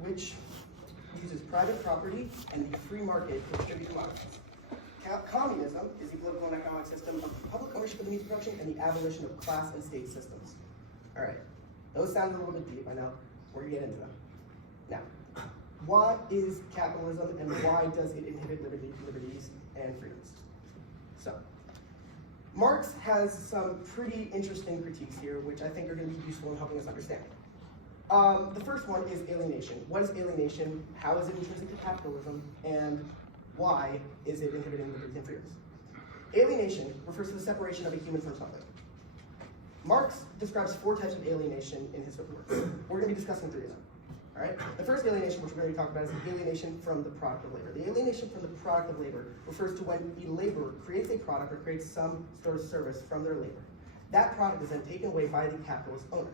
which uses private property and the free market to distribute commodities. Communism is the political and economic system of public ownership of the means of production and the abolition of class and state systems. All right, those sound a little bit deep, I know. We're gonna get into them. Now, what is capitalism and why does it inhibit liberties and freedoms? So, Marx has some pretty interesting critiques here, which I think are going to be useful in helping us understand. The first one is alienation. What is alienation? How is it intrinsic to capitalism? And why is it inhibiting liberties and freedoms? Alienation refers to the separation of a human from something. Marx describes 4 types of alienation in his work. We're going to be discussing 3 of them. All right? The first alienation, which we're going to be talking about, is the alienation from the product of labor. The alienation from the product of labor refers to when the laborer creates a product or creates some sort of service from their labor. That product is then taken away by the capitalist owner.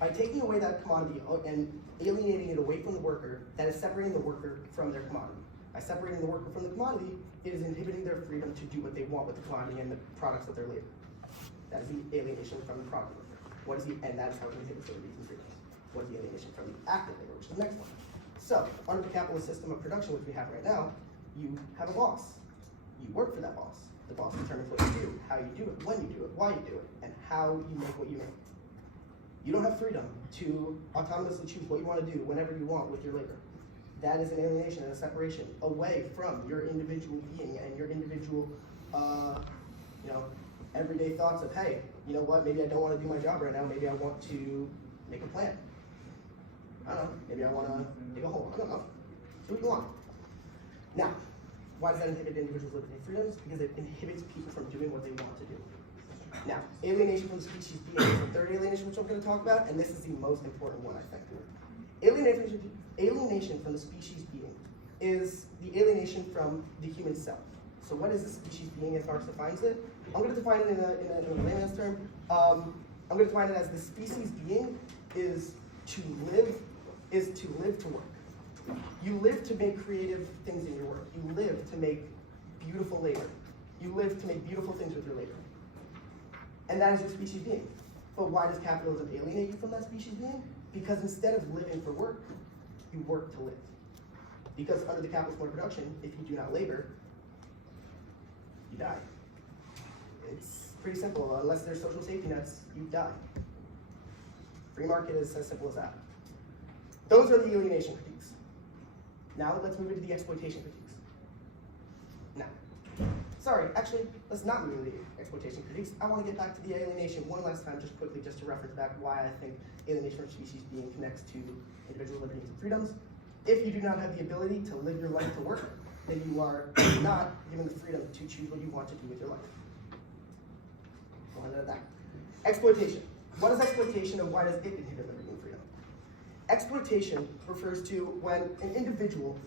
By taking away that commodity and alienating it away from the worker, that is separating the worker from their commodity. By separating the worker from the commodity, it is inhibiting their freedom to do what they want with the commodity and the products of their labor. That is the alienation from the product of labor. And that is how it inhibits liberties and freedoms. What is the alienation from the act of labor, which is the next one. So, under the capitalist system of production, which we have right now, you have a boss. You work for that boss. The boss determines what you do, how you do it, when you do it, why you do it, and how you make what you make. You don't have freedom to autonomously choose what you want to do whenever you want with your labor. That is an alienation and a separation away from your individual being and your individual, everyday thoughts of, hey, you know what, maybe I don't want to do my job right now, maybe I want to make a plan. I don't know, maybe I want to dig a hole, I don't know. Do what you want. Now, why does that inhibit individuals' liberty and freedoms? Because it inhibits people from doing what they want to do. Now, alienation from the species being is the third alienation which I'm going to talk about, and this is the most important one, I think. Alienation from the species being is the alienation from the human self. So what is the species being as Marx defines it? I'm going to define it in a layman's term. I'm going to define it as the species being is to live to work. You live to make creative things in your work. You live to make beautiful labor. You live to make beautiful things with your labor. And that is your species being. But why does capitalism alienate you from that species being? Because instead of living for work, you work to live. Because under the capitalist mode of production, if you do not labor, you die. It's pretty simple. Unless there's social safety nets, you die. Free market is as simple as that. Those are the alienation critiques. Now let's move into the exploitation critiques. Actually, let's not move into the exploitation critiques. I want to get back to the alienation one last time, just quickly, just to reference back why I think alienation from species being connects to individual liberties and freedoms. If you do not have the ability to live your life to work, then you are not given the freedom to choose what you want to do with your life. Go ahead and that. Exploitation. What is exploitation and why does it inhibit liberty and freedom? Exploitation refers to when an individual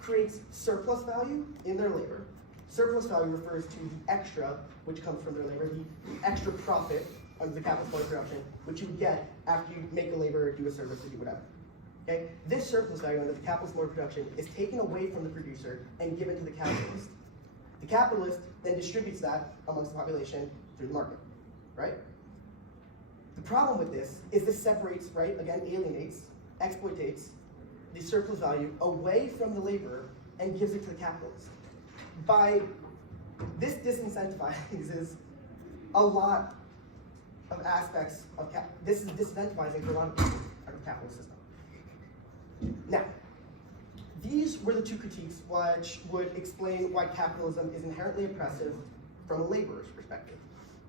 creates surplus value in their labor. Surplus value refers to the extra, which comes from their labor, the extra profit under the capitalist mode of production, which you get after you make a labor, do a service, or do whatever. Okay? This surplus value under the capitalist mode of production is taken away from the producer and given to the capitalist. The capitalist then distributes that amongst the population through the market, right? The problem with this is this separates, right, again, alienates, exploitates the surplus value away from the laborer and gives it to the capitalist. By this disincentivizes a lot of aspects of this is disincentivizing for a lot of people out of the capitalist system. Now, these were the 2 critiques which would explain why capitalism is inherently oppressive from a laborer's perspective.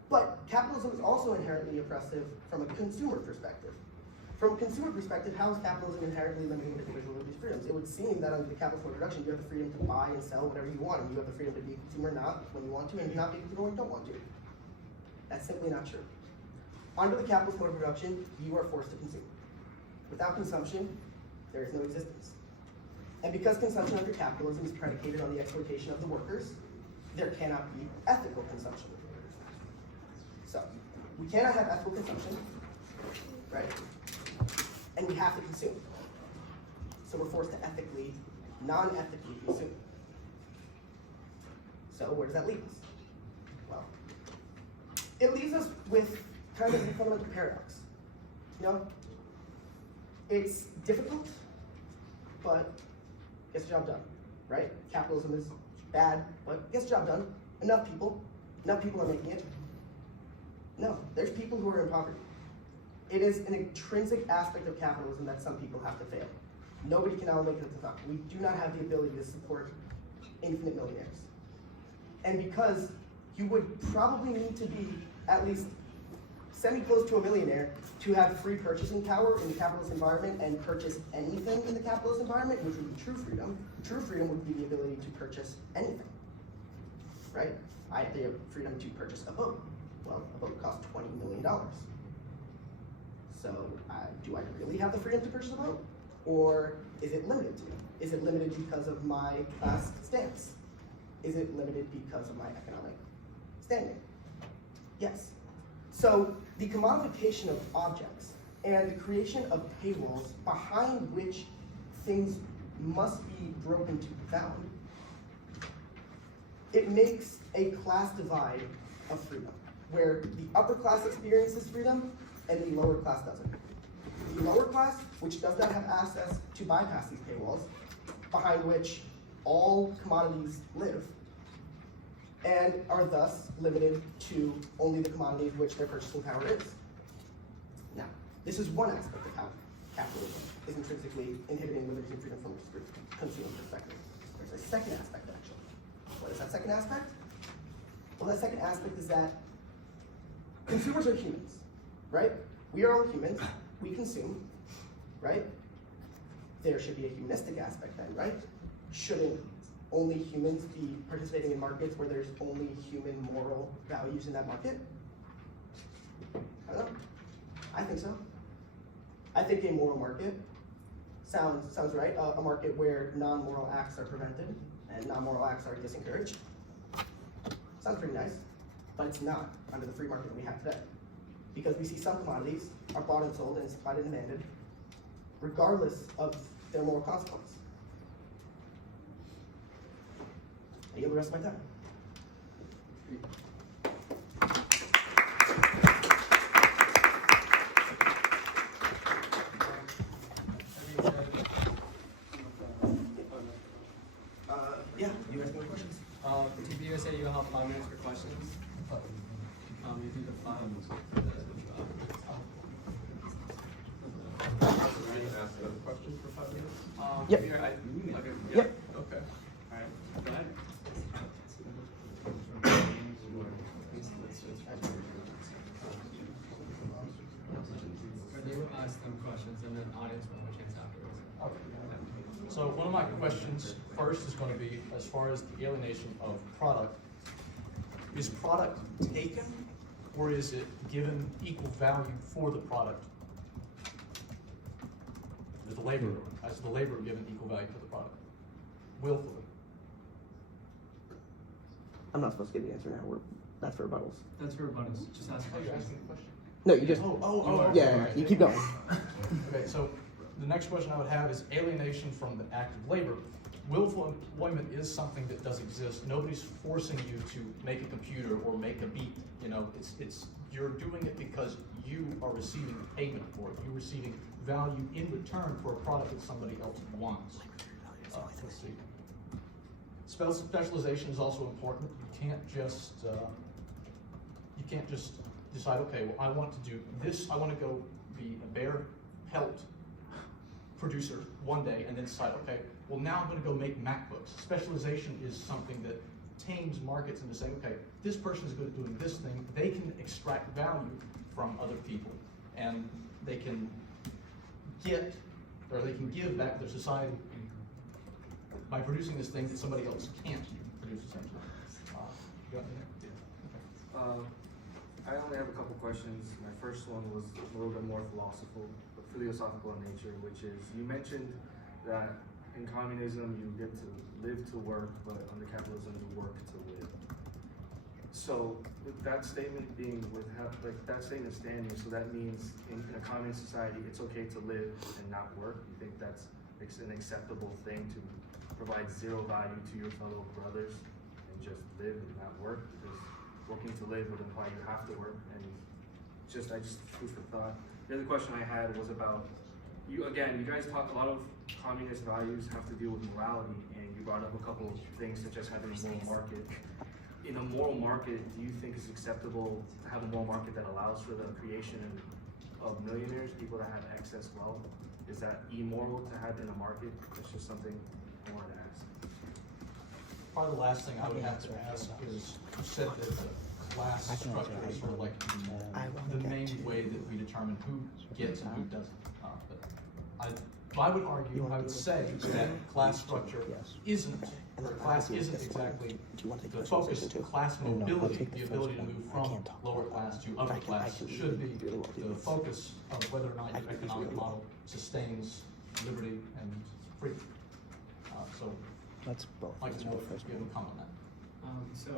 But capitalism is also inherently oppressive from a consumer perspective. From a consumer perspective, how is capitalism inherently limiting individual liberties and freedoms? It would seem that under the capitalist mode of production, you have the freedom to buy and sell whatever you want, and you have the freedom to be a consumer not when you want to, and not be a consumer when you don't want to. That's simply not true. Under the capitalist mode of production, you are forced to consume. Without consumption, there is no existence. And because consumption under capitalism is predicated on the exploitation of the workers, there cannot be ethical consumption. So, we cannot have ethical consumption, right? And we have to consume. So we're forced to ethically, non-ethically consume. So where does that leave us? Well, it leaves us with kind of a fundamental paradox. You know, It's difficult, but gets the job done, right? Capitalism is bad, but gets the job done. Enough people are making it. No, there's people who are in poverty. It is an intrinsic aspect of capitalism that some people have to fail. Nobody can now make it at the top. We do not have the ability to support infinite millionaires. And because you would probably need to be at least semi-close to a millionaire to have free purchasing power in the capitalist environment and purchase anything in the capitalist environment, which would be true freedom. True freedom would be the ability to purchase anything, right? I have the freedom to purchase a boat. Well, a boat costs $20 million. So do I really have the freedom to purchase a boat? Or is it limited to me? Is it limited because of my class stance? Is it limited because of my economic standing? Yes. So the commodification of objects and the creation of paywalls behind which things must be broken to be found, it makes a class divide of freedom, where the upper class experiences freedom and the lower class doesn't. The lower class, which does not have access to bypass these paywalls, behind which all commodities live, and are thus limited to only the commodities which their purchasing power is. Now, this is one aspect of how capitalism is intrinsically inhibiting liberty and freedom from a consumer perspective. There's a second aspect, actually. What is that second aspect? Well, that second aspect is that consumers are humans, right? We are all humans. We consume, right? There should be a humanistic aspect then, right? Shouldn't only humans be participating in markets where there's only human moral values in that market? I don't know. I think so. I think a moral market sounds right. A market where non-moral acts are prevented and non-moral acts are disencouraged. Sounds pretty nice, but it's not under the free market that we have today. Because we see some commodities are bought and sold and supplied and demanded, regardless of their moral consequence. I yield the rest of my time. Yeah, you ask me questions. TPUSA, you have 5 minutes for questions. You do the 5 minutes. Ask another question for 5 minutes? Yep. Yep. Okay. All right. Go ahead. You ask them questions, and then the audience will have a chance afterwards. Okay. So one of my questions first is going to be, as far as the alienation of product, is product taken, or is it given equal value for the product? Is the laborer, as the laborer given equal value to the product? Willfully. I'm not supposed to give the answer now. That's for rebuttals. That's for rebuttals. Just ask Oh, you're questions. asking a question? No, you just. Yeah, you keep going. Okay, so the next question I would have is alienation from the act of labor. Willful employment is something that does exist. Nobody's forcing you to make a computer or make a beat. You know, it's you're doing it because you are receiving payment for it. You're receiving value in return for a product that somebody else wants. Let's see. Specialization is also important. You can't just decide, okay, well, I want to do this. I want to go be a bear pelt producer one day, and then decide, okay, well, now I'm going to go make MacBooks. Specialization is something that tames markets into saying, okay, this person is good at doing this thing. They can extract value from other people, and they can get, or they can give back to their society by producing this thing that somebody else can't produce, essentially. You got me there? Yeah. Okay. I only have a couple questions. My first one was a little bit more philosophical in nature, which is, you mentioned that in communism you get to live to work, but under capitalism you work to live. So with that statement being that statement standing, so that means in a communist society it's okay to live and not work. You think that's an acceptable thing, to provide zero value to your fellow brothers and just live and not work? Because working to live would imply you have to work, and I just food for thought. The other question I had was about you guys talk a lot of communist values have to do with morality, and you brought up a couple of things such as having a moral market. In a moral market, do you think it's acceptable to have a moral market that allows for the creation of millionaires, people that have excess wealth? Is that immoral to have in a market? It's just something I wanted to ask. Probably the last thing I would have to ask is, you said that the class structure is sort of like the main way that we determine who gets and who doesn't. But I would argue, I would say that class structure isn't, or class isn't exactly the focus. Class mobility, the ability to move from lower class to upper class, should be the focus of whether or not your economic model sustains liberty and freedom. So, Let's both. I'd like to know if you have a comment on that. So,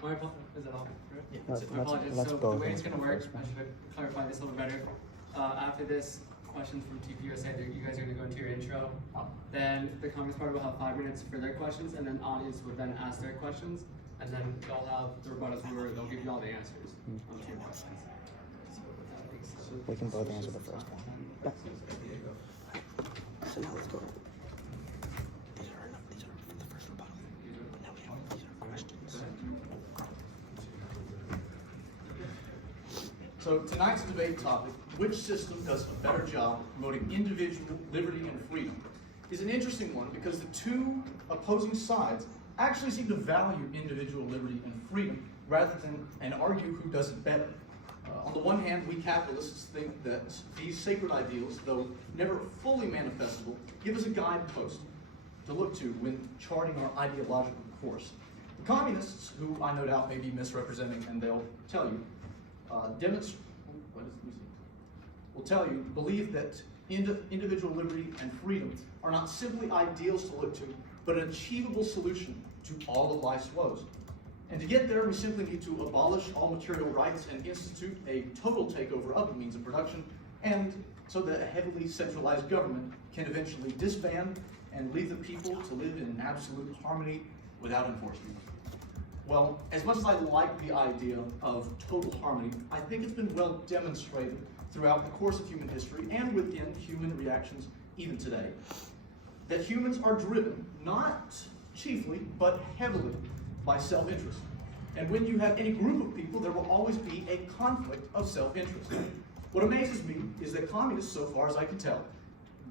my is that all? Right? Yeah. Let's- My apologies. let's So both the way it's answer going to work, first. I should clarify this a little better. After this question from TPUSA, you guys are going to go into your intro. Then the Communist Party will have 5 minutes for their questions, and then the audience would then ask their questions, and then they'll have the rebuttals where they'll give you all the answers to your questions. We can both answer the first one. Yeah. So now let's go. These are for the first rebuttal. But now these are questions. So tonight's debate topic, which system does a better job promoting individual liberty and freedom, is an interesting one because the two opposing sides actually seem to value individual liberty and freedom rather than and argue who does it better. On the one hand, we capitalists think that these sacred ideals, though never fully manifestable, give us a guidepost to look to when charting our ideological course. The communists, who I no doubt may be misrepresenting, and they'll tell you, believe that individual liberty and freedom are not simply ideals to look to, but an achievable solution to all of life's woes. And to get there, we simply need to abolish all material rights and institute a total takeover of the means of production, and so that a heavily centralized government can eventually disband and leave the people to live in absolute harmony without enforcement. Well, as much as I like the idea of total harmony, I think it's been well demonstrated throughout the course of human history and within human reactions even today, that humans are driven, not chiefly, but heavily, by self-interest. And when you have any group of people, there will always be a conflict of self-interest. What amazes me is that communists, so far as I can tell,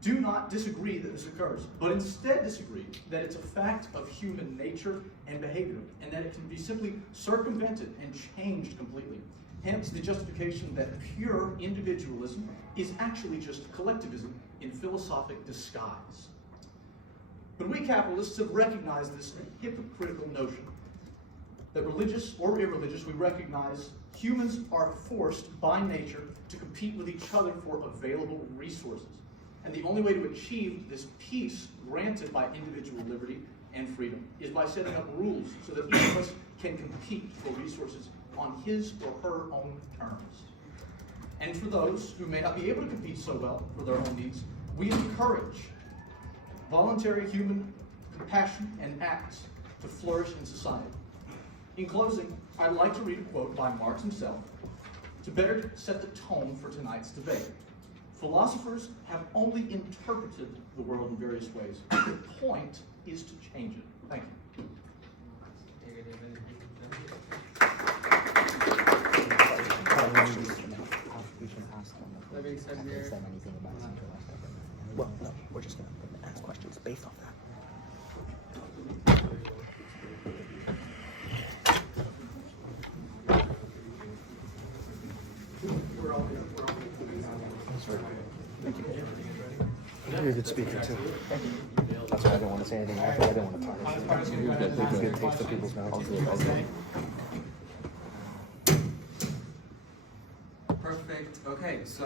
do not disagree that this occurs, but instead disagree that it's a fact of human nature and behavior, and that it can be simply circumvented and changed completely. Hence the justification that pure individualism is actually just collectivism in philosophic disguise. But we capitalists have recognized this hypocritical notion that religious or irreligious, we recognize humans are forced by nature to compete with each other for available resources. And the only way to achieve this peace granted by individual liberty and freedom is by setting up rules so that each of us can compete for resources on his or her own terms. And for those who may not be able to compete so well for their own needs, we encourage voluntary human compassion and acts to flourish in society. In closing, I'd like to read a quote by Marx himself to better set the tone for tonight's debate. Philosophers have only interpreted the world in various ways. The point is to change it. Thank you. We can ask them if That being said, have Mayor, they said anything about centralized government. Well, no, we're just going to ask questions based off that. You're a good speaker too. That's why I didn't want to say anything. I didn't want to tarnish you. Leave a good taste in people's mouths. Perfect. Okay, so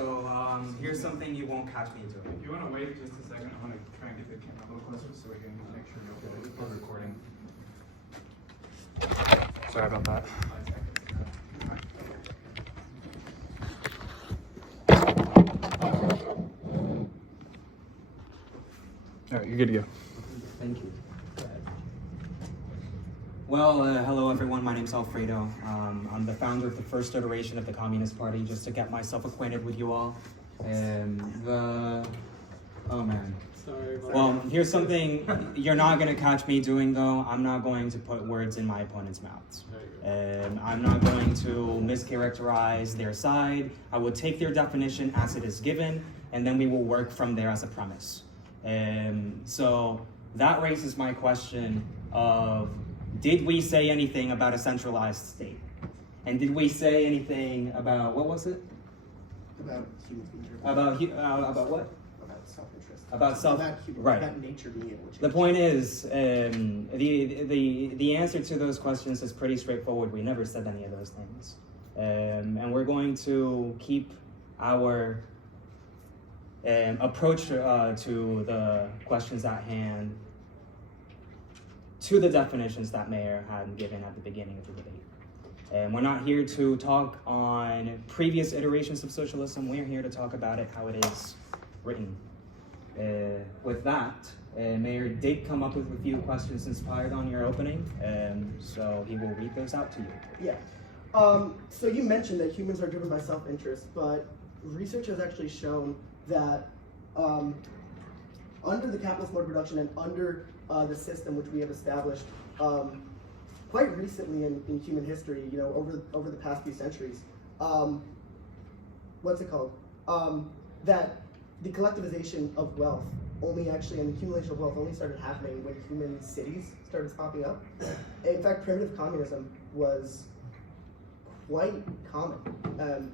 here's something you won't catch me doing. If you want to wait just a second, I want to try and get the camera a little closer so we can make sure you're recording. Sorry about that. 5 seconds. All right, you're good to go. Thank you. Well, hello everyone. My name's Alfredo. I'm the founder of the first iteration of the Communist Party. Just to get myself acquainted with you all, the Oh man. Sorry about Well, here's something you're not gonna catch me doing though. I'm not going to put words in my opponent's mouths. I'm not going to mischaracterize their side. I will take their definition as it is given, and then we will work from there as a premise. So that raises my question of, did we say anything about a centralized state? And did we say anything about, what was it? About humans being driven. About what? About self-interest. About right. About nature being able to change. The point is, the answer to those questions is pretty straightforward. We never said any of those things. And we're going to keep our approach to the questions at hand to the definitions that Mayor had given at the beginning of the debate. And we're not here to talk on previous iterations of socialism. We're here to talk about it how it is written. With that, Mayor did come up with a few questions inspired on your opening, so he will read those out to you. Yeah. So you mentioned that humans are driven by self-interest, but research has actually shown that under the capitalist mode of production and under the system which we have established quite recently in human history, you know, over the past few centuries, that the collectivization of wealth only actually, and the accumulation of wealth only started happening when human cities started popping up. In fact, primitive communism was quite common.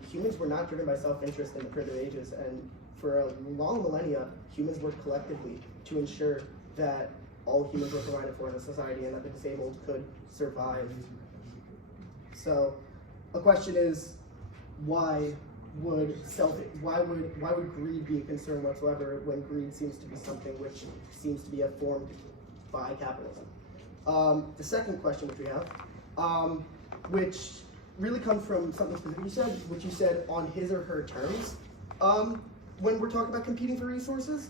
Humans were not driven by self-interest in the primitive ages, and for a long millennia, humans worked collectively to ensure that all humans were provided for in a society and that the disabled could survive. So, a question is, why would greed be a concern whatsoever when greed seems to be something which seems to be formed by capitalism? The second question which we have, which really comes from something specific which you said on his or her terms. When we're talking about competing for resources,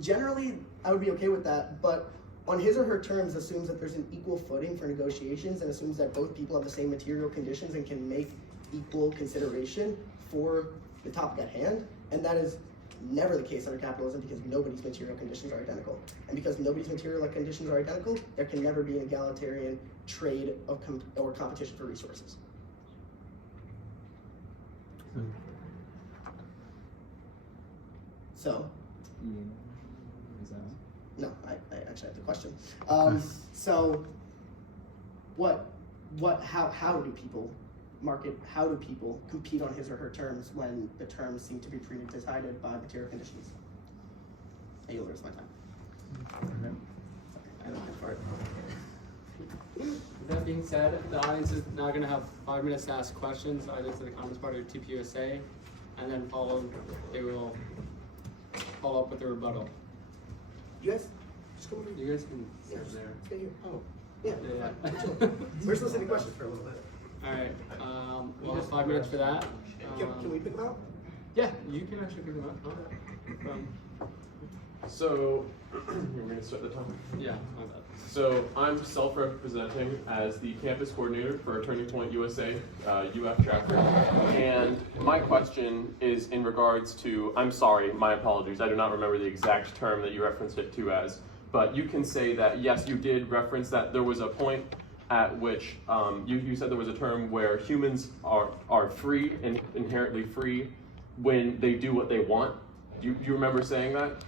generally I would be okay with that, but on his or her terms assumes that there's an equal footing for negotiations and assumes that both people have the same material conditions and can make equal consideration for the topic at hand, and that is never the case under capitalism because nobody's material conditions are identical. And because nobody's material conditions are identical, there can never be an egalitarian trade or competition for resources. So, no, I actually have the question. So, how do people compete on his or her terms when the terms seem to be pre-decided by material conditions? I yield the rest of my time. I don't have part. With that being said, the audience is now going to have 5 minutes to ask questions either to the Congress Party or TPUSA, and then they will follow up with a rebuttal. You guys, just come over here. You guys can sit there. Stay here. Oh. Yeah. We're just listening to questions for a little bit. All right. We'll have 5 minutes for that. Can we pick them out? Yeah, you can actually pick them up. So, you're going to start the time? Yeah, my bad. So, I'm self-representing as the campus coordinator for Turning Point USA, UF chapter. And my question is in regards to, I'm sorry, my apologies, I do not remember the exact term that you referenced it to as, but you can say that, yes, you did reference that there was a point at which you said there was a term where humans are free and inherently free when they do what they want. Do you remember saying that?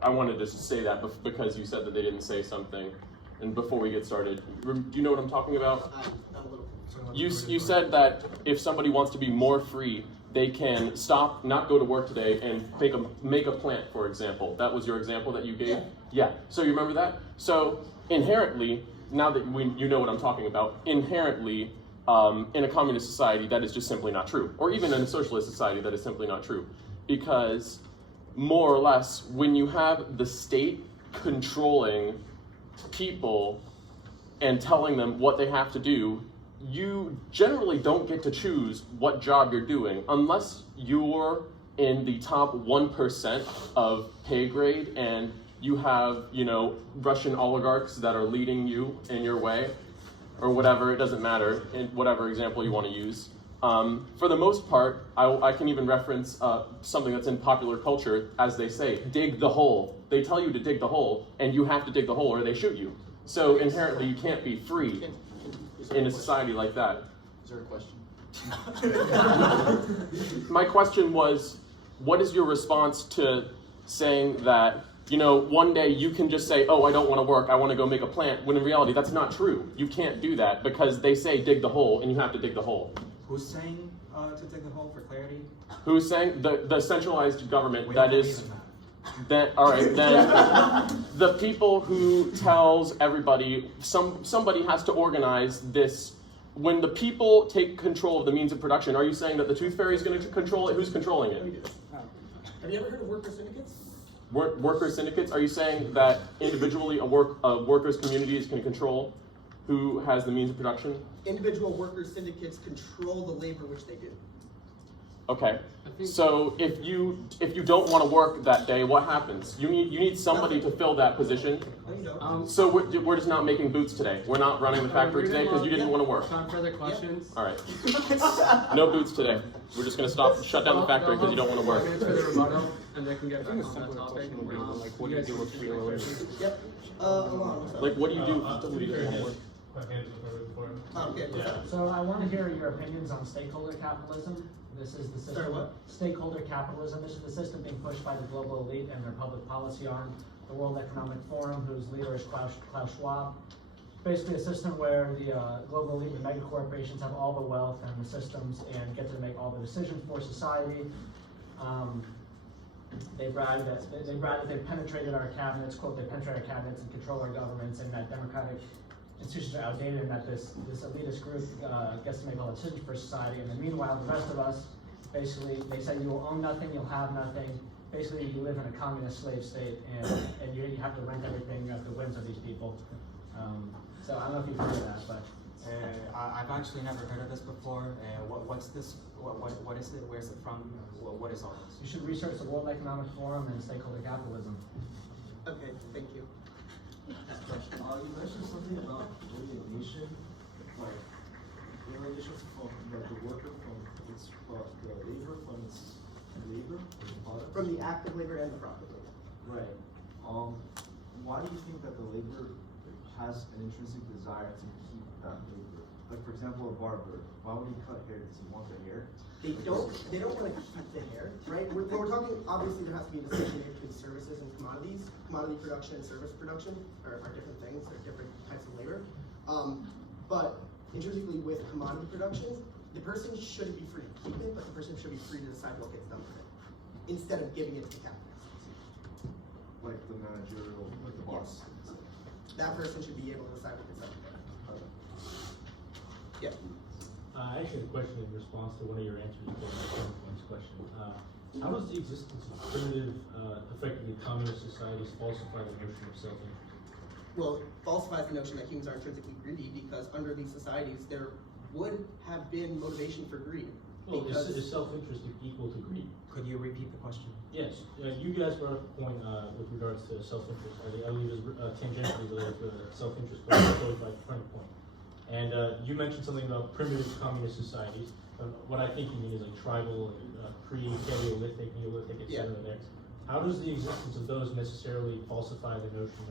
I wanted to say that because you said that they didn't say something. And before we get started, do you know what I'm talking about? You said that if somebody wants to be more free, they can stop, not go to work today, and make a plant, for example. That was your example that you gave? Yeah. So you remember that? So inherently, now that you know what I'm talking about, inherently, in a communist society, that is just simply not true. Or even in a socialist society, that is simply not true. Because more or less, when you have the state controlling people and telling them what they have to do, you generally don't get to choose what job you're doing unless you're in the top 1% of pay grade and you have, Russian oligarchs that are leading you in your way or whatever, it doesn't matter, in whatever example you want to use. For the most part, I can even reference something that's in popular culture, as they say, dig the hole. They tell you to dig the hole, and you have to dig the hole or they shoot you. So inherently, you can't be free in a society like that. Is there a question? My question was, what is your response to saying that, you know, one day you can just say, oh, I don't want to work, I want to go make a plant, when in reality that's not true. You can't do that because they say dig the hole and you have to dig the hole. Who's saying to dig the hole for clarity? Who's saying? The centralized government, We that don't is, believe in that, all right, then the people who tells everybody, somebody has to organize this. When the people take control of the means of production, are you saying that the Tooth Fairy is going to control it? Who's controlling Let me it? do this. Have you ever heard of worker syndicates? Worker syndicates? Are you saying that individually a workers' community can control who has the means of production? Individual worker syndicates control the labor which they do. Okay. So if you don't want to work that day, what happens? You need somebody to fill that position. No, you don't. So we're just not making boots today. We're not running the factory today because you didn't want to work. Time for further questions? All right. No boots today. We're just going to shut down the factory because you don't want to work. 5 minutes for the rebuttal, and they can get back on that topic. Like, what do you do with free religion? Yep. Alon, what's up? Like, what do you do if somebody doesn't want to work? Okay, what's up? So I want to hear your opinions on stakeholder capitalism. This is the system. Sorry, what? Stakeholder capitalism. This is the system being pushed by the global elite and their public policy arm, the World Economic Forum, whose leader is Klaus Schwab. Basically, a system where the global elite and mega corporations have all the wealth and the systems and get to make all the decisions for society. They brag that they've penetrated our cabinets. Quote: "They penetrate our cabinets and control our governments," and that democratic institutions are outdated, and that this elitist group gets to make all the decisions for society. And then meanwhile, the rest of us, basically, they say you will own nothing, you'll have nothing. Basically, you live in a communist slave state, and you have to rent everything. You have the whims of these people. So I don't know if you've heard of that, but I've actually never heard of this before. What's this? What is it? Where's it from? What is all this? you should research the World Economic Forum and stakeholder capitalism. Okay, thank you. You mentioned something about alienation, like alienation from the worker from its the labor from its labor or product. From the active labor and the profit labor. Right. Why do you think that the labor has an intrinsic desire to keep that labor? Like, for example, a barber. Why would he cut hair? Does he want the hair? They don't want to keep the hair, right? When we're talking, obviously there has to be a distinction between services and commodities. Commodity production and service production are different things, they're different types of labor. But intrinsically with commodity production, the person shouldn't be free to keep it, but the person should be free to decide what gets done with it, instead of giving it to the capitalist. Like the managerial, like the boss. That person should be able to decide what gets done with it. Yeah. I actually had a question in response to one of your answers to my point's question. How does the existence of primitive, effectively communist societies falsify the notion of self-interest? Well, it falsifies the notion that humans are intrinsically greedy, because under these societies there would have been motivation for greed. Well, is self-interest equal to greed? Could you repeat the question? Yes. You guys brought up a point with regards to self-interest. I believe it's tangentially related to self-interest, but it's always by turning point. And you mentioned something about primitive communist societies. What I think you mean is like tribal, pre-Paleolithic, Neolithic, etc. There. How does the existence of those necessarily falsify the notion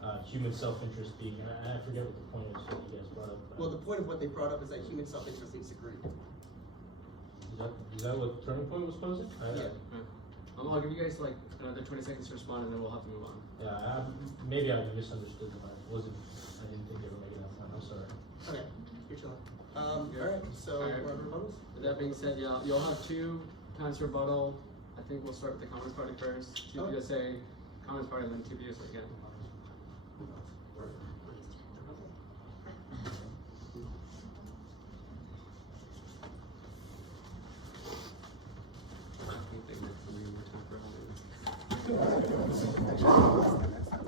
of human self-interest being? And I forget what the point is that you guys brought up. Well, the point of what they brought up is that human self-interest leads to greed. Is that what Turning Point was posing? Yeah. I'll give you guys like another 20 seconds to respond, and then we'll have to move on. Yeah, maybe I misunderstood them. I didn't think they were making that point. I'm sorry. Okay, you're chilling. Alright, so Alright. we're on rebuttals? With that being said, yeah, you'll have 2 times for rebuttal. I think we'll start with the Communist Party first. TPUSA, Communist Party, and then TPUSA again.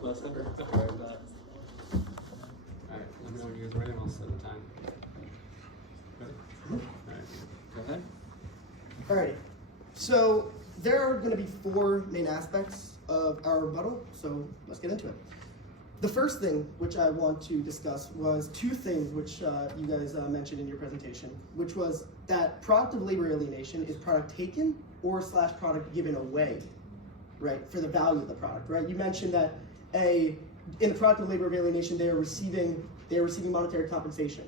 Less than Alright, let me know when you guys are ready, and I'll set the time. Alright, go ahead. Alrighty, so there are going to be 4 main aspects of our rebuttal, so let's get into it. The first thing which I want to discuss was 2 things which you guys mentioned in your presentation, which was that product of labor alienation is product taken or / product given away, right, for the value of the product, right? You mentioned that in the product of labor of alienation, they are receiving monetary compensation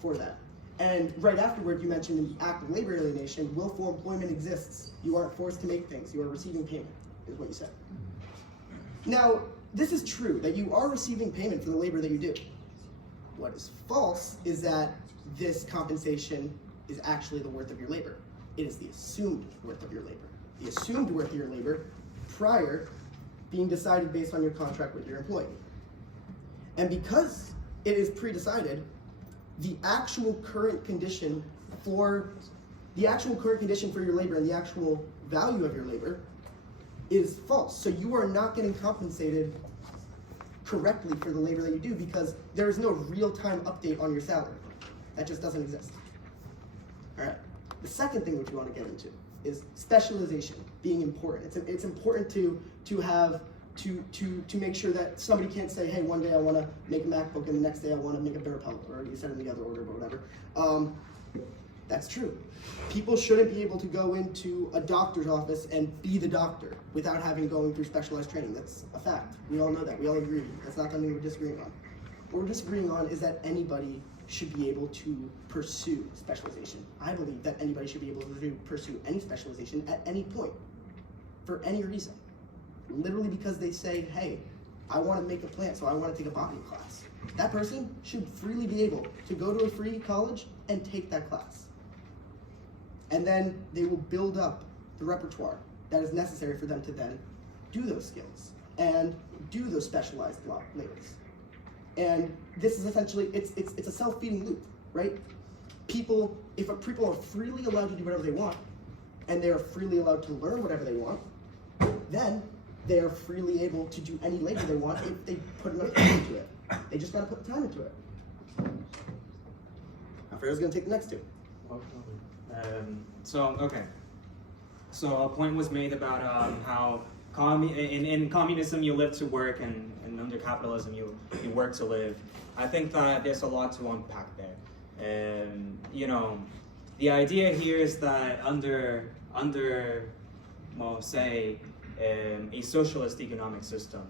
for that. And right afterward, you mentioned in the act of labor alienation, willful employment exists. You aren't forced to make things. You are receiving payment, is what you said. Now, this is true, that you are receiving payment for the labor that you do. What is false is that this compensation is actually the worth of your labor. It is the assumed worth of your labor. The assumed worth of your labor prior being decided based on your contract with your employee. And because it is pre-decided, the actual current condition for your labor and the actual value of your labor is false. So you are not getting compensated correctly for the labor that you do because there is no real-time update on your salary. That just doesn't exist. All right. The second thing which we want to get into is specialization being important. It's important to make sure that somebody can't say, hey, one day I want to make a MacBook and the next day I want to make a bear pellet, or you said in the other order, but whatever. That's true. People shouldn't be able to go into a doctor's office and be the doctor without going through specialized training. That's a fact. We all know that. We all agree. That's not something we're disagreeing on. What we're disagreeing on is that anybody should be able to pursue specialization. I believe that anybody should be able to pursue any specialization at any point, for any reason. Literally because they say, hey, I want to make a plant, so I want to take a botany class. That person should freely be able to go to a free college and take that class. And then they will build up the repertoire that is necessary for them to then do those skills and do those specialized labors. And this is essentially, it's a self-feeding loop, right? If people are freely allowed to do whatever they want, and they are freely allowed to learn whatever they want, then they are freely able to do any labor they want if they put enough time into it. They just gotta put the time into it. Alfredo's gonna take the next two. So a point was made about how in communism you live to work, and under capitalism you work to live. I think that there's a lot to unpack there. The idea here is that under say a socialist economic system,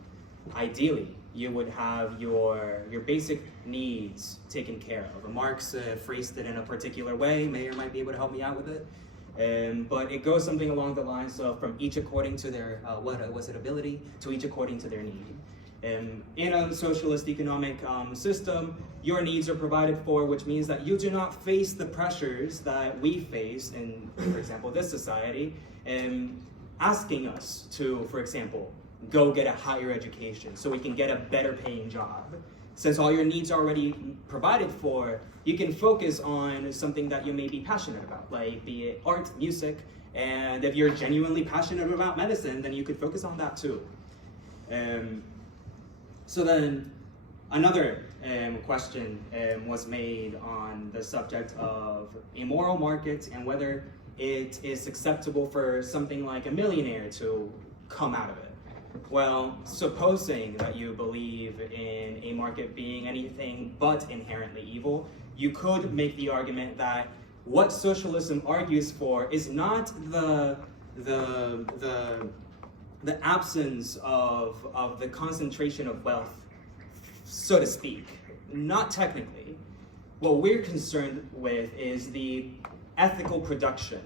ideally you would have your basic needs taken care of. Marx phrased it in a particular way. Mayor might be able to help me out with it. But it goes something along the lines of from each according to their ability to each according to their need. In a socialist economic system, your needs are provided for, which means that you do not face the pressures that we face in, for example, this society, asking us to, for example, go get a higher education so we can get a better paying job. Since all your needs are already provided for, you can focus on something that you may be passionate about, like be it art, music, and if you're genuinely passionate about medicine, then you could focus on that too. So then another question was made on the subject of a moral market and whether it is acceptable for something like a millionaire to come out of it. Well, supposing that you believe in a market being anything but inherently evil, you could make the argument that what socialism argues for is not the absence of the concentration of wealth, so to speak. Not technically. What we're concerned with is the ethical production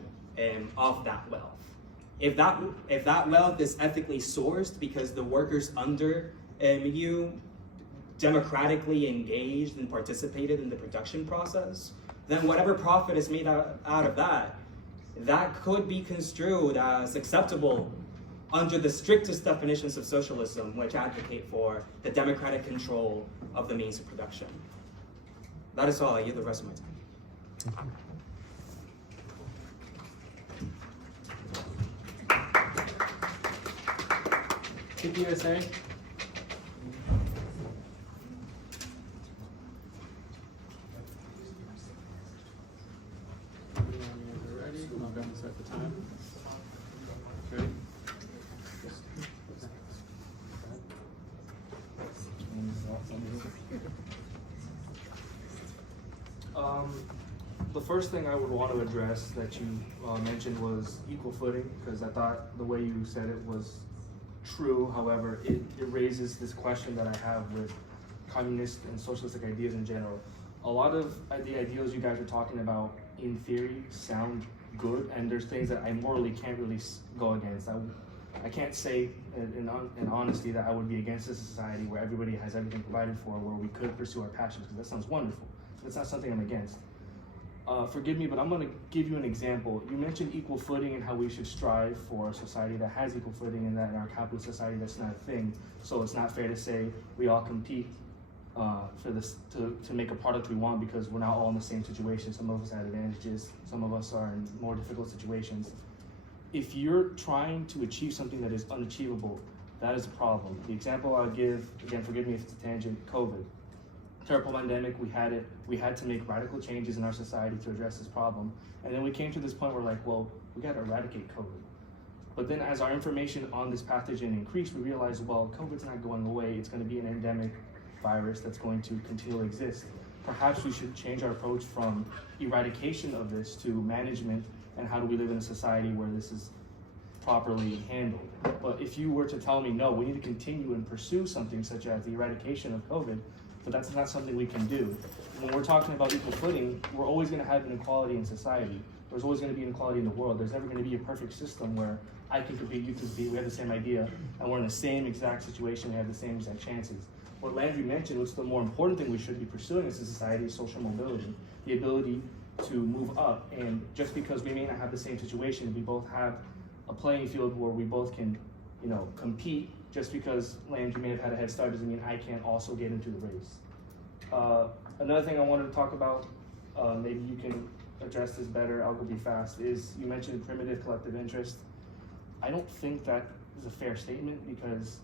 of that wealth. If that wealth is ethically sourced because the workers under you democratically engaged and participated in the production process, then whatever profit is made out of that could be construed as acceptable under the strictest definitions of socialism, which advocate for the democratic control of the means of production. That is all. I yield the rest of my time. TPUSA. Ready? I'm going to start the time. Ready? The first thing I would want to address that you mentioned was equal footing, because I thought the way you said it was true. However, it raises this question that I have with communist and socialistic ideas in general. A lot of the ideals you guys are talking about in theory sound good, and there's things that I morally can't really go against. I can't say in honesty that I would be against a society where everybody has everything provided for, where we could pursue our passions, because that sounds wonderful. That's not something I'm against. Forgive me, but I'm going to give you an example. You mentioned equal footing and how we should strive for a society that has equal footing, and that in our capitalist society that's not a thing. So it's not fair to say we all compete for this to make a product we want, because we're not all in the same situation. Some of us have advantages, some of us are in more difficult situations. If you're trying to achieve something that is unachievable, that is a problem. The example I'll give, again, forgive me if it's a tangent, COVID. Terrible pandemic, we had to make radical changes in our society to address this problem. And then we came to this point where like, well, we gotta eradicate COVID. But then as our information on this pathogen increased, we realized, well, COVID's not going away. It's gonna be an endemic virus that's going to continue to exist. Perhaps we should change our approach from eradication of this to management, and how do we live in a society where this is properly handled. But if you were to tell me, no, we need to continue and pursue something such as the eradication of COVID, but that's not something we can do. When we're talking about equal footing, we're always going to have inequality in society. There's always going to be inequality in the world. There's never going to be a perfect system where I can compete, you can compete, we have the same idea, and we're in the same exact situation, we have the same exact chances. What Landry mentioned, what's the more important thing we should be pursuing as a society, is social mobility. The ability to move up, and just because we may not have the same situation, we both have a playing field where we both can, compete. Just because Landry may have had a head start doesn't mean I can't also get into the race. Another thing I wanted to talk about, maybe you can address this better, I'll go be fast, is you mentioned primitive collective interest. I don't think that is a fair statement, because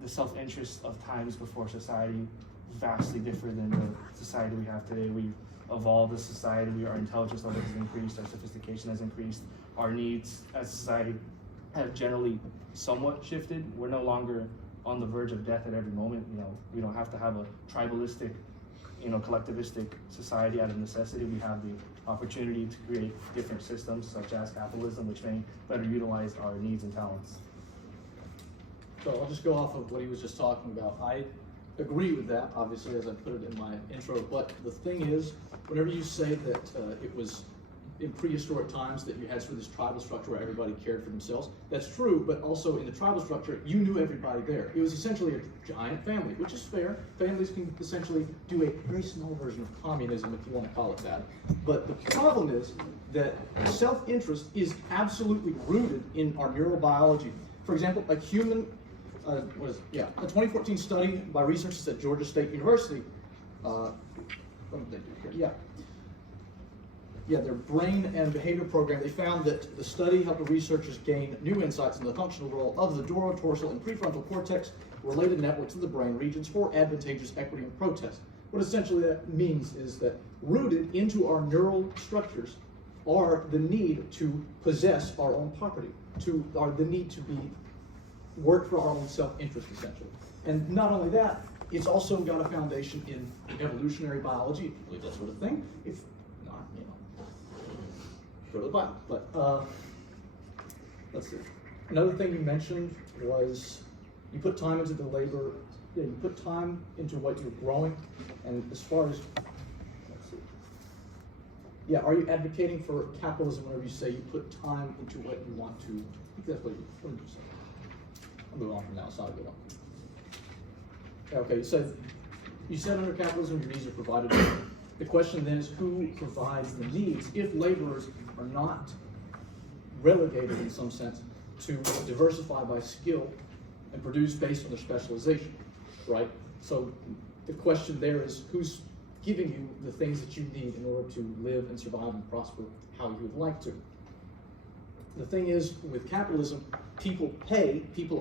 the self-interest of times before society vastly different than the society we have today. We've evolved as a society, our intelligence level has increased, our sophistication has increased, our needs as a society have generally somewhat shifted. We're no longer on the verge of death at every moment. We don't have to have a tribalistic, collectivistic society out of necessity. We have the opportunity to create different systems such as capitalism, which may better utilize our needs and talents. So I'll just go off of what he was just talking about. I agree with that, obviously, as I put it in my intro, but the thing is, whenever you say that it was in prehistoric times that you had sort of this tribal structure where everybody cared for themselves, that's true, but also in the tribal structure, you knew everybody there. It was essentially a giant family, which is fair. Families can essentially do a very small version of communism, if you want to call it that. But the problem is that self-interest is absolutely rooted in our neurobiology. For example, a human, a 2014 study by researchers at Georgia State University, what did they do here? Their brain and behavior program, they found that the study helped the researchers gain new insights into the functional role of the dorsal and prefrontal cortex related networks of the brain regions for advantageous equity and protest. What essentially that means is that rooted into our neural structures are the need to possess our own property, the need to work for our own self-interest, essentially. And not only that, it's also got a foundation in evolutionary biology, if you believe that sort of thing. If not, go to the Bible. But let's see. Another thing you mentioned was you put time into the labor. Yeah, you put time into what you're growing. And as far as, let's see. Yeah, are you advocating for capitalism whenever you say you put time into what you want to? I think that's what you're saying. I'll move on from now. It's not a good one. Okay, you said under capitalism your needs are provided. The question then is who provides the needs if laborers are not relegated in some sense to diversify by skill and produce based on their specialization, right? So the question there is who's giving you the things that you need in order to live and survive and prosper how you would like to. The thing is, with capitalism, people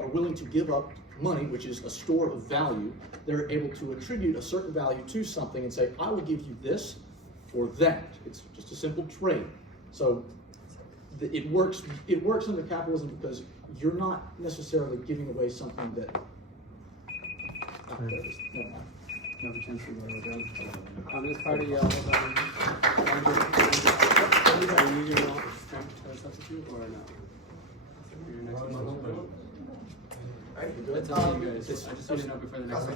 are willing to give up money, which is a store of value. They're able to attribute a certain value to something and say, I will give you this or that. It's just a simple trade. So it works under capitalism because you're not necessarily giving away something that, there it is. Never mind. You have a chance to go down. This part of y'all, are you using your strength to substitute or no? Your next one. It's up to you guys. I just want to know before the next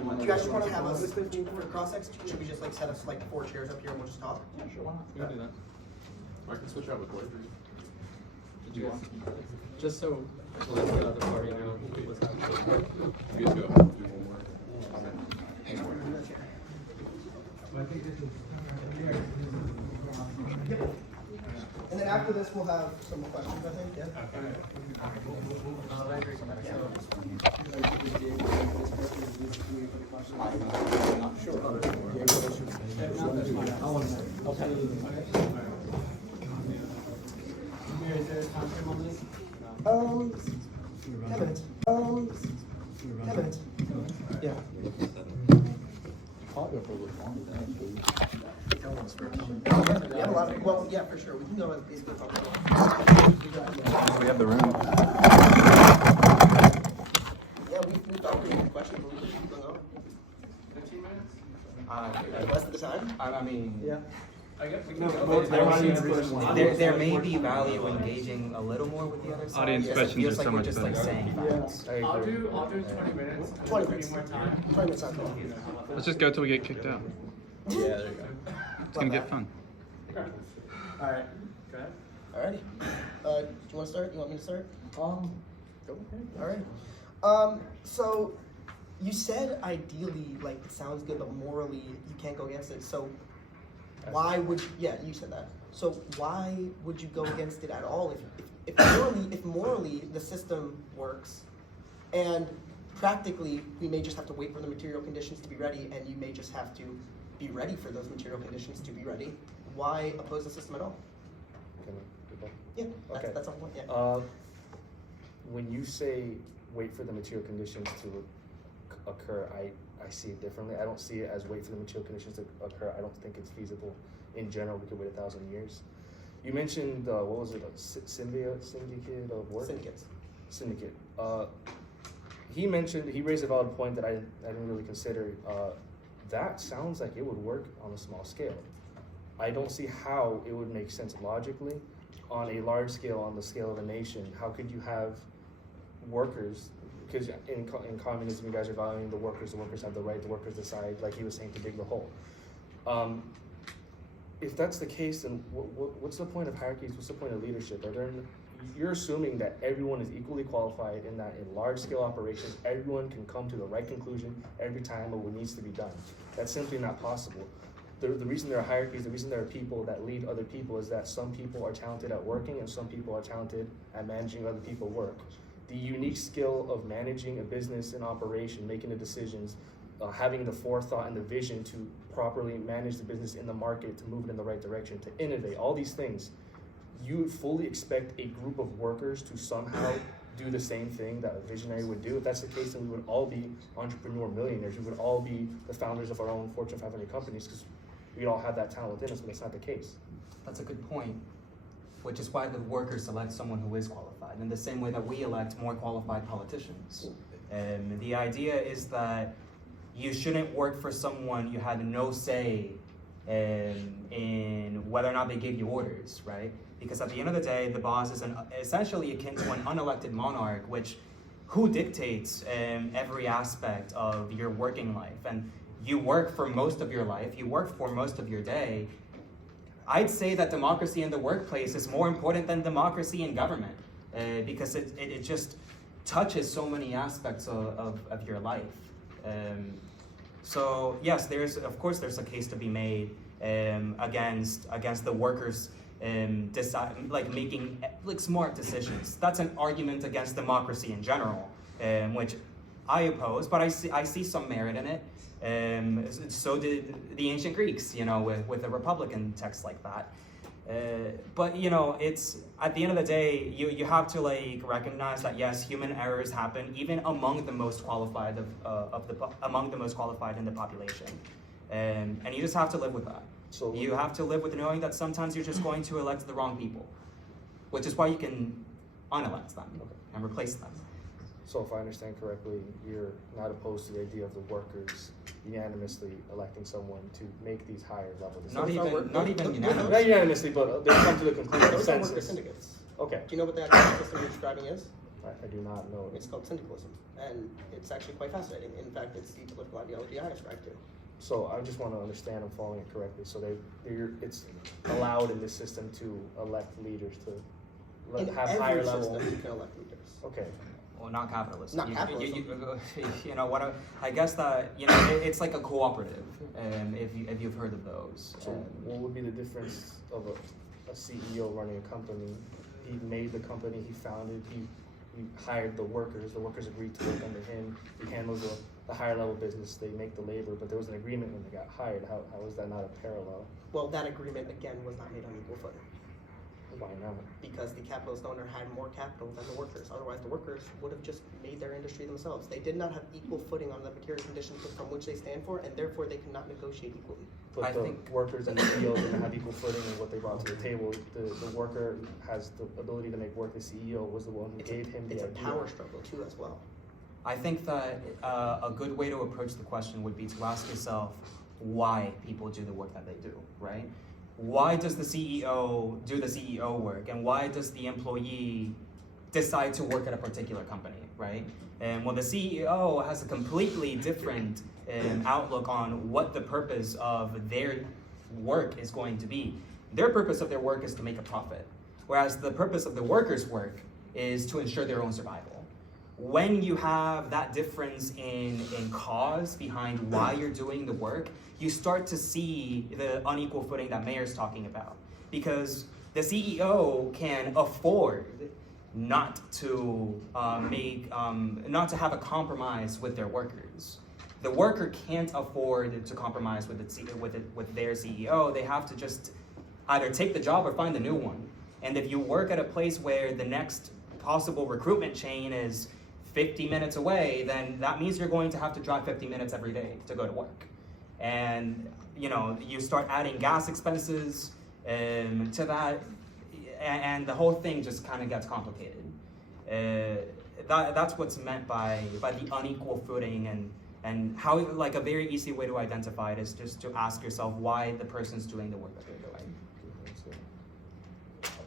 one. Do you guys just want to have us for cross-ex? Should we just like set us like 4 chairs up here and we'll just talk? Yeah, sure, why not? We can do that. I can switch out with Corey. Did you guys, just so let's get out the party now. What's happening? You guys go. Do one more. And then after this, we'll have some questions, I think, yeah? Not sure. Is there a time frame on this? 10 minutes. 10 minutes. Yeah. We have a lot of, well, yeah, for sure. We can go as basically as long as We have the room. Yeah, we thought we had questions, but we just keep going on. 15 minutes? The rest of the time? I mean, Yeah. I guess we can I go. don't see, there may be value engaging a little more with the other side. Audience Yes, questions it feels are like so we're much just like better. saying facts. I'll do 20 minutes. 20 Give me minutes. more time. 20 minutes sounds good. Let's just go till we get kicked out. Yeah, there you go. It's gonna get fun. Alright, go ahead. Alrighty. Do you want to start? You want me to start? Go ahead. Alright. So you said ideally, like, it sounds good, but morally you can't go against it. So why would yeah, you said that. So why would you go against it at all if morally the system works and practically we may just have to wait for the material conditions to be ready and you may just have to be ready for those material conditions to be ready? Why oppose the system at all? Yeah, that's the point, yeah. When you say wait for the material conditions to occur, I see it differently. I don't see it as wait for the material conditions to occur. I don't think it's feasible. In general, we could wait 1,000 years. You mentioned, what was it, a syndicate of work? Syndicate. He raised a valid point that I didn't really consider. That sounds like it would work on a small scale. I don't see how it would make sense logically on a large scale, on the scale of a nation. How could you have workers, because in communism you guys are valuing the workers have the right, the workers decide, like he was saying, to dig the hole. If that's the case, then what's the point of hierarchies? What's the point of leadership? You're assuming that everyone is equally qualified and that in large-scale operations, everyone can come to the right conclusion every time of what needs to be done. That's simply not possible. The reason there are hierarchies, the reason there are people that lead other people is that some people are talented at working and some people are talented at managing other people's work. The unique skill of managing a business and operation, making the decisions, having the forethought and the vision to properly manage the business in the market, to move it in the right direction, to innovate, all these things, you would fully expect a group of workers to somehow do the same thing that a visionary would do. If that's the case, then we would all be entrepreneur millionaires. We would all be the founders of our own Fortune 500 companies because we all have that talent within us, but that's not the case. That's a good point, which is why the workers select someone who is qualified, in the same way that we elect more qualified politicians. The idea is that you shouldn't work for someone you had no say in whether or not they gave you orders, right? Because at the end of the day, the boss is essentially akin to an unelected monarch, who dictates every aspect of your working life. And you work for most of your life, you work for most of your day. I'd say that democracy in the workplace is more important than democracy in government, because it just touches so many aspects of your life. So yes, of course there's a case to be made against the workers making smart decisions. That's an argument against democracy in general, which I oppose, but I see some merit in it. So did the ancient Greeks, with a republican text like that. But it's at the end of the day, you have to recognize that yes, human errors happen even among the most qualified among the most qualified in the population, and you just have to live with that. So you have to live with knowing that sometimes you're just going to elect the wrong people, which is why you can unelect them and replace them. So if I understand correctly, you're not opposed to the idea of the workers unanimously electing someone to make these higher level Not decisions. not even unanimous. Not unanimously, but they come to the conclusion Those don't work for consensus. syndicates. Okay, Do you know what that system you're describing is? I do not know. It's called syndicalism, and it's actually quite fascinating. In fact, it's the political ideology I ascribe to. So I just want to understand I'm following it correctly. So it's allowed in this system to elect leaders to In have every higher system, level. you can elect leaders. Okay. Well, not capitalism. Not capitalism. You know what? I guess that it's like a cooperative. If you've heard of those. So what would be the difference of a CEO running a company? He made the company, he founded, he hired the workers agreed to work under him, he handles the higher level business, they make the labor, but there was an agreement when they got hired. How is that not a parallel? Well, that agreement, again, was not made on equal footing. Why not? Because the capitalist owner had more capital than the workers. Otherwise, the workers would have just made their industry themselves. They did not have equal footing on the material conditions from which they stand for, and therefore they could not negotiate equally. But I the think- workers and the CEO didn't have equal footing in what they brought to the table. The worker has the ability to make work. The CEO was the one who gave him the It's a idea. power struggle too, as well. I think that a good way to approach the question would be to ask yourself why people do the work that they do, right? Why does the CEO do the CEO work, and why does the employee decide to work at a particular company, right? And well, the CEO has a completely different outlook on what the purpose of their work is going to be. Their purpose of their work is to make a profit, whereas the purpose of the workers' work is to ensure their own survival. When you have that difference in cause behind why you're doing the work, you start to see the unequal footing that Mayor's talking about. Because the CEO can afford not to not to have a compromise with their workers. The worker can't afford to compromise with their CEO. They have to just either take the job or find a new one. And if you work at a place where the next possible recruitment chain is 50 minutes away, then that means you're going to have to drive 50 minutes every day to go to work. And you start adding gas expenses to that, and the whole thing just kind of gets complicated. That's what's meant by the unequal footing, and how, like, a very easy way to identify it is just to ask yourself why the person's doing the work that they're doing.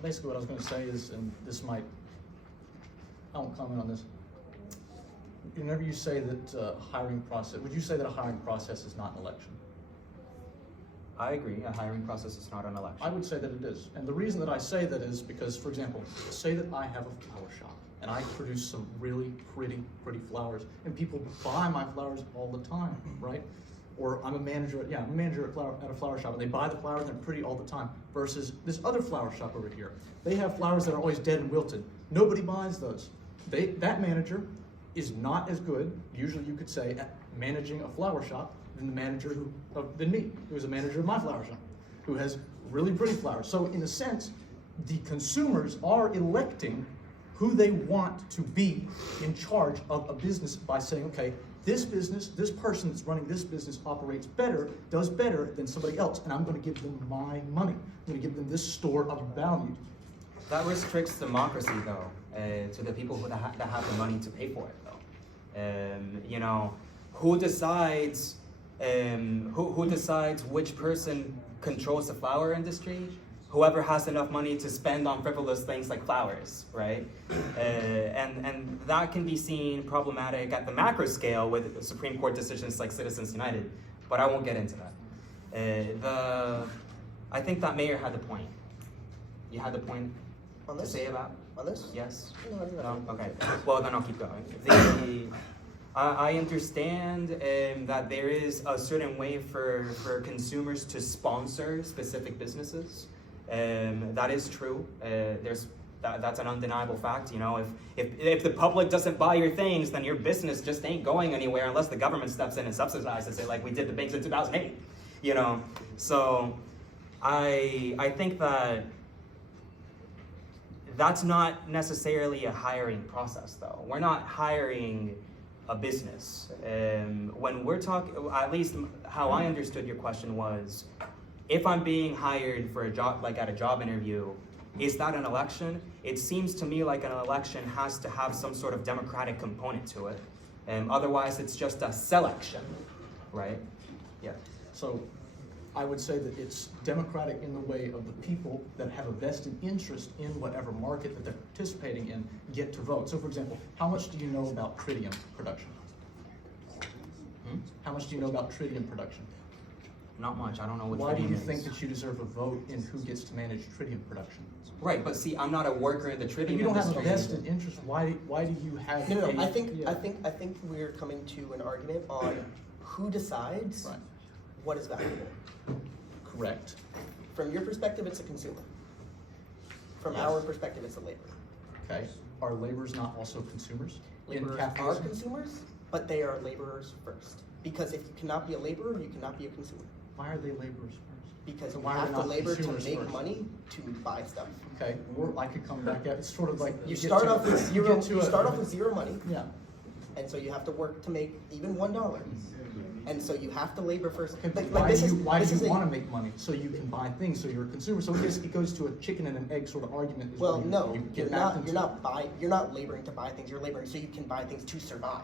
Basically what I was going to say is, and I won't comment on this. Whenever you say that hiring process, would you say that a hiring process is not an election? I agree, a hiring process is not an election. I would say that it is. And the reason that I say that is because, for example, say that I have a flower shop and I produce some really pretty flowers, and people buy my flowers all the time, right? Or I'm a manager at a flower shop, and they buy the flowers and they're pretty all the time, versus this other flower shop over here. They have flowers that are always dead and wilted. Nobody buys those. That manager is not as good, usually you could say, at managing a flower shop than the manager than me, who is a manager of my flower shop, who has really pretty flowers. So in a sense, the consumers are electing who they want to be in charge of a business by saying, okay, this person that's running this business operates better, does better than somebody else, and I'm going to give them my money. I'm going to give them this store of value. That restricts democracy, though, to the people that have the money to pay for it, though. Who decides which person controls the flower industry? Whoever has enough money to spend on frivolous things like flowers, right? And that can be seen problematic at the macro scale with Supreme Court decisions like Citizens United, but I won't get into that. I think that Mayor had the point. You had the point On to this? say about? On this? Yes? No, I do not. No? Okay. Well, then I'll keep going. I understand that there is a certain way for consumers to sponsor specific businesses. That is true. That's an undeniable fact. If the public doesn't buy your things, then your business just ain't going anywhere unless the government steps in and subsidizes it, like we did the banks in 2008. So I think that's not necessarily a hiring process, though. We're not hiring a business. When we're talking, at least how I understood your question was, if I'm being hired for a job, like at a job interview, is that an election? It seems to me like an election has to have some sort of democratic component to it. Otherwise, it's just a selection. right? Yeah. So I would say that it's democratic in the way of the people that have a vested interest in whatever market that they're participating in get to vote. So for example, how much do you know about tritium production? How much do you know about tritium production? Not much. I don't know what Why do tritium you is. think that you deserve a vote in who gets to manage tritium production? Right, but see, I'm not a worker in the tritium If you don't have a industry. vested interest, why do you have No, a, I think yeah. I think we're coming to an argument on who decides Right. what is valuable. Correct. From your perspective, it's a consumer. From Yes. our perspective, it's a laborer. Okay. Are laborers not also consumers? Laborers are consumers, but they are laborers first. Because if you cannot be a laborer, you cannot be a consumer. Why are they laborers first? Because So you why are have they to not labor to consumers make first? money to buy stuff. Okay, or I could come back at, it's sort of like. You get start to- off with you zero. get to You a- start off with zero money, Yeah. and so you have to work to make even $1. And so you have to labor first. Okay, but Like why this do is- you, why this do is you a- want to make money? So you can buy things, so you're a consumer. So it goes to a chicken and an egg sort of argument. Is Well, where you- no, you you're get back not. into- You're not laboring to buy things. You're laboring so you can buy things to survive.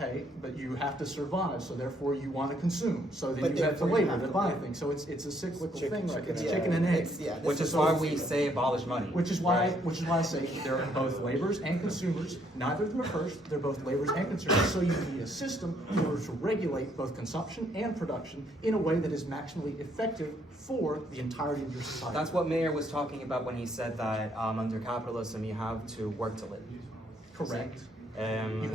Okay, but you have to survive, so therefore you want to consume. So then But you have to therefore you labor have to to buy labor. things. So it's a cyclical Chicken, thing, right? chicken It's and chicken and egg. It's- yeah, this Which is so- why we say abolish money. Which is why I say they're both laborers and consumers. Neither of them are first. They're both laborers and consumers. So you need a system in order to regulate both consumption and production in a way that is maximally effective for the entirety of your society. That's what Mayor was talking about when he said that under capitalism you have to work to live. correct.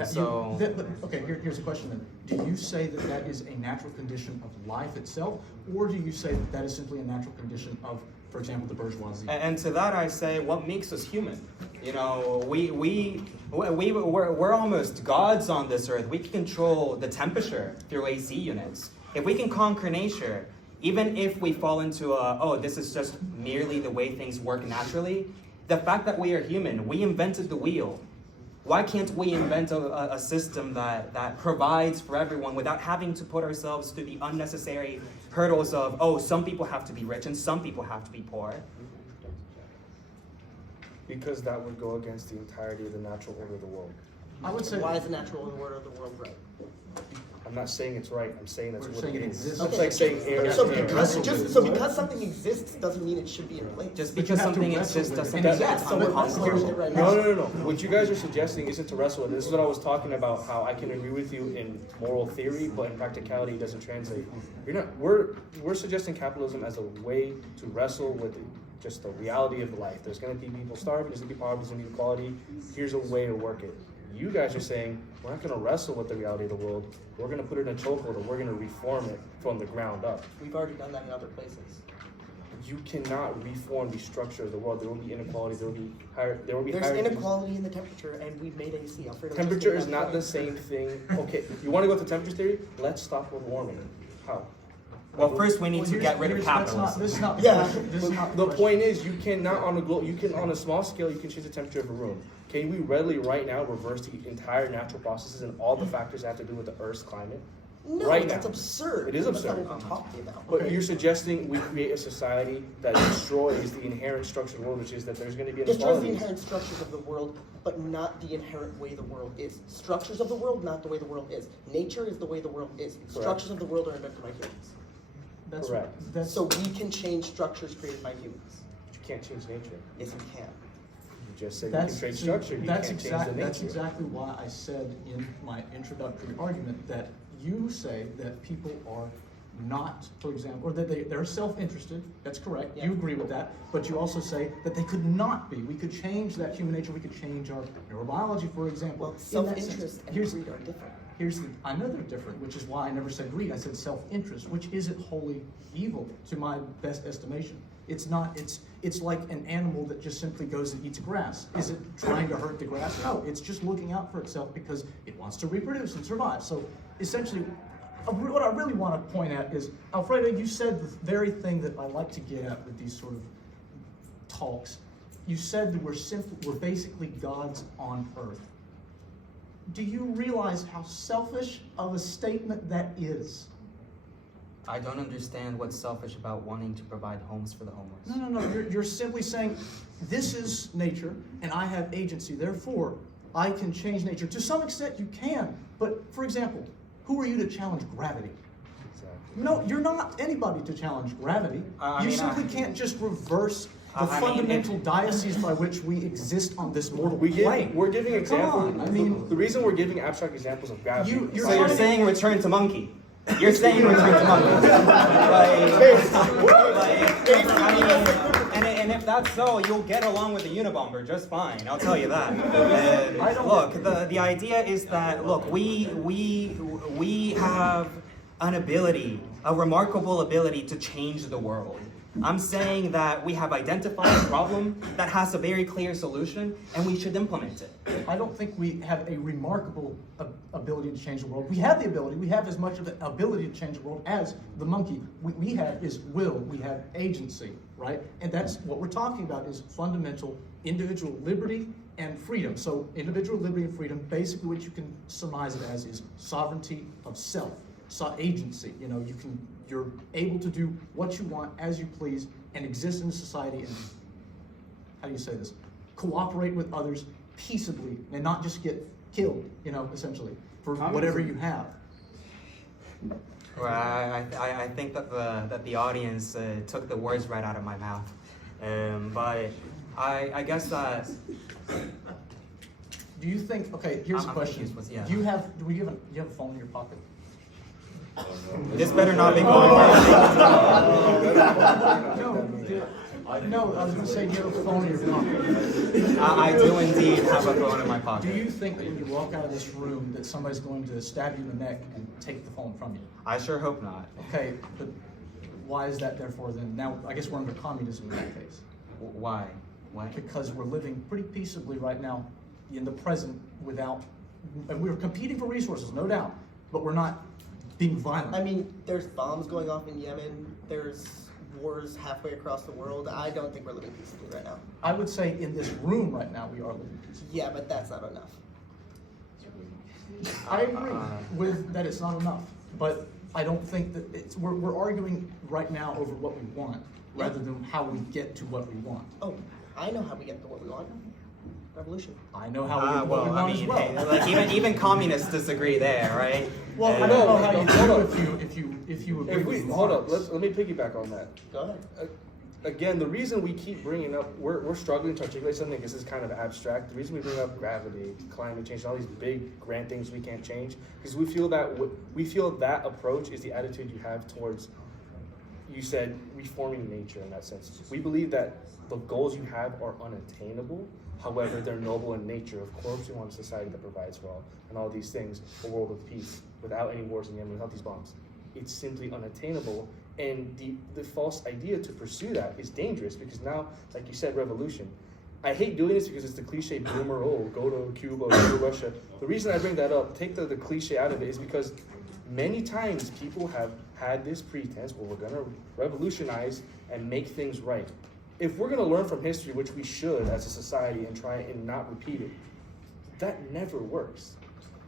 So Okay, here's a question then. Do you say that that is a natural condition of life itself, or do you say that that is simply a natural condition of, for example, the bourgeoisie? and to that I say, what makes us human? You know, we're almost gods on this earth. We can control the temperature through AC units. If we can conquer nature, even if we fall into this is just merely the way things work naturally, the fact that we are human, we invented the wheel. Why can't we invent a system that provides for everyone without having to put ourselves through the unnecessary hurdles of, some people have to be rich and some people have to be poor? Because that would go against the entirety of the natural order of the world. I would say. Why is the natural order of the world right? I'm not saying it's right, I'm saying that's We're what saying it it is. exists. It's Okay. like saying air is So air. because something exists doesn't mean it should be in place. Just But you because have to something wrestle exists with it. doesn't And mean yeah, it's so we're uncomfortable. wrestling with it right now. No. What you guys are suggesting isn't to wrestle with. This is what I was talking about, how I can agree with you in moral theory, but in practicality it doesn't translate. We're suggesting capitalism as a way to wrestle with just the reality of life. There's gonna be people starving, there's gonna be poverty, there's gonna be inequality. Here's a way to work it. You guys are saying, we're not gonna wrestle with the reality of the world, we're gonna put it in a chokehold, and we're gonna reform it from the ground up. We've already done that in other places. You cannot reform the structure of the world. There will be inequality, there will be There's higher inequality in the temperature, and we've made AC. Alfredo just temperature made is that not point. the same thing. Okay, you wanna go to temperature theory? Let's stop with warming. How? Well, first we need to get rid of capitalism. This is not the Yeah. question. This is not The question. point is, you cannot on a small scale, you can change the temperature of a room. Can we readily right now reverse the entire natural processes and all the factors that have to do with the Earth's climate? No, Right that's now. absurd. It is That's not absurd. what I'm talking about. But you're suggesting we create a society that destroys the inherent structure of the world, which is that there's going to be Destroys the inequalities. inherent structures of the world, but not the inherent way the world is. Structures of the world, not the way the world is. Nature is the way the world is. Structures of the world are invented by humans. That's, Correct. That's, So we can change structures created by humans. You can't change nature. Yes, we can. You just said you can change structure. You can't change the nature. That's exactly why I said in my introductory argument that you say that people are not, for example, or that they're self-interested. That's correct. Yeah. You agree with that. But you also say that they could not be. We could change that human nature. We could change our neurobiology, for example. Well, In that sense. self-interest and Here's- greed are different. I know they're different, which is why I never said greed. I said self-interest, which isn't wholly evil to my best estimation. It's not, it's like an animal that just simply goes and eats grass. Is it trying to hurt the grass? No, it's just looking out for itself because it wants to reproduce and survive. So essentially, what I really want to point at is, Alfredo, you said the very thing that I like to get at with these sort of talks. You said that we're basically gods on earth. Do you realize how selfish of a statement that is? I don't understand what's selfish about wanting to provide homes for the homeless. No. You're simply saying, this is nature, and I have agency. Therefore, I can change nature. To some extent, you can. But, for example, Who are you to challenge gravity? Exactly. No, you're not anybody to challenge gravity. You simply can't just reverse the fundamental diocese by which we exist on this mortal plane. We're giving examples. I mean, the reason we're giving abstract examples of gravity. You're saying return to monkey. You're saying return to monkey. And if that's so, you'll get along with the Unabomber just fine. I'll tell you that. Look, the idea is that we have an ability, a remarkable ability to change the world. I'm saying that we have identified a problem that has a very clear solution, and we should implement it. I don't think we have a remarkable ability to change the world. We have the ability. We have as much of an ability to change the world as the monkey. We have is will. We have agency, right? And that's what we're talking about is fundamental individual liberty and freedom. So individual liberty and freedom, basically what you can surmise it as is sovereignty of self, agency. You know, you're able to do what you want as you please and exist in society and, how do you say this, cooperate with others peaceably and not just get killed, you know, essentially, for whatever you have. Well, I think that the audience took the words right out of my mouth. But I guess that... Do you think, okay, here's a question. Yeah. Do you have a phone in your pocket? This better not be going where No, I was going to say, do you have a phone in your pocket? I do indeed have a phone in my pocket. Do you think that when you walk out of this room that somebody's going to stab you in the neck and take the phone from you? I sure hope not. Okay, but why is that therefore then? Now, I guess we're under communism in that case. Why? Why? Because we're living pretty peaceably right now in the present without, and we're competing for resources, no doubt, but we're not being violent. I mean, there's bombs going off in Yemen. There's wars halfway across the world. I don't think we're living peaceably right now. I would say in this room right now we are living peaceably. Yeah, but that's not enough. I agree with that it's not enough, but I don't think that it's, we're arguing right now over what we want rather than how we get to what we want. Oh, I know how we get to what we want. Revolution. I know how we get to what we want as well. Hey, like even communists disagree there, right? Well, I don't know how you do if you agree with Hold up, Marx. let me piggyback on that. Go ahead. Again, the reason we keep bringing up, we're struggling to articulate something because it's kind of abstract. The reason we bring up gravity, climate change, all these big grand things we can't change, because we feel that approach is the attitude you have towards, you said, reforming nature in that sense. We believe that the goals you have are unattainable. However, they're noble in nature. Of course, we want a society that provides for all and all these things, a world of peace, without any wars in Yemen, without these bombs. It's simply unattainable. And the false idea to pursue that is dangerous because now, like you said, revolution. I hate doing this because it's the cliche boomer, oh, go to Cuba, go to Russia. The reason I bring that up, take the cliche out of it, is because many times people have had this pretense, well, we're going to revolutionize and make things right. If we're going to learn from history, which we should as a society, and try and not repeat it, that never works.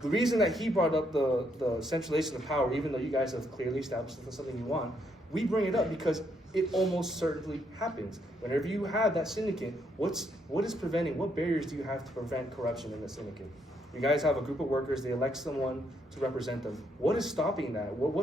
The reason that he brought up the centralization of power, even though you guys have clearly established that's something you want, we bring it up because it almost certainly happens. Whenever you have that syndicate, what is preventing, what barriers do you have to prevent corruption in the syndicate? You guys have a group of workers, they elect someone to represent them. What is stopping that? What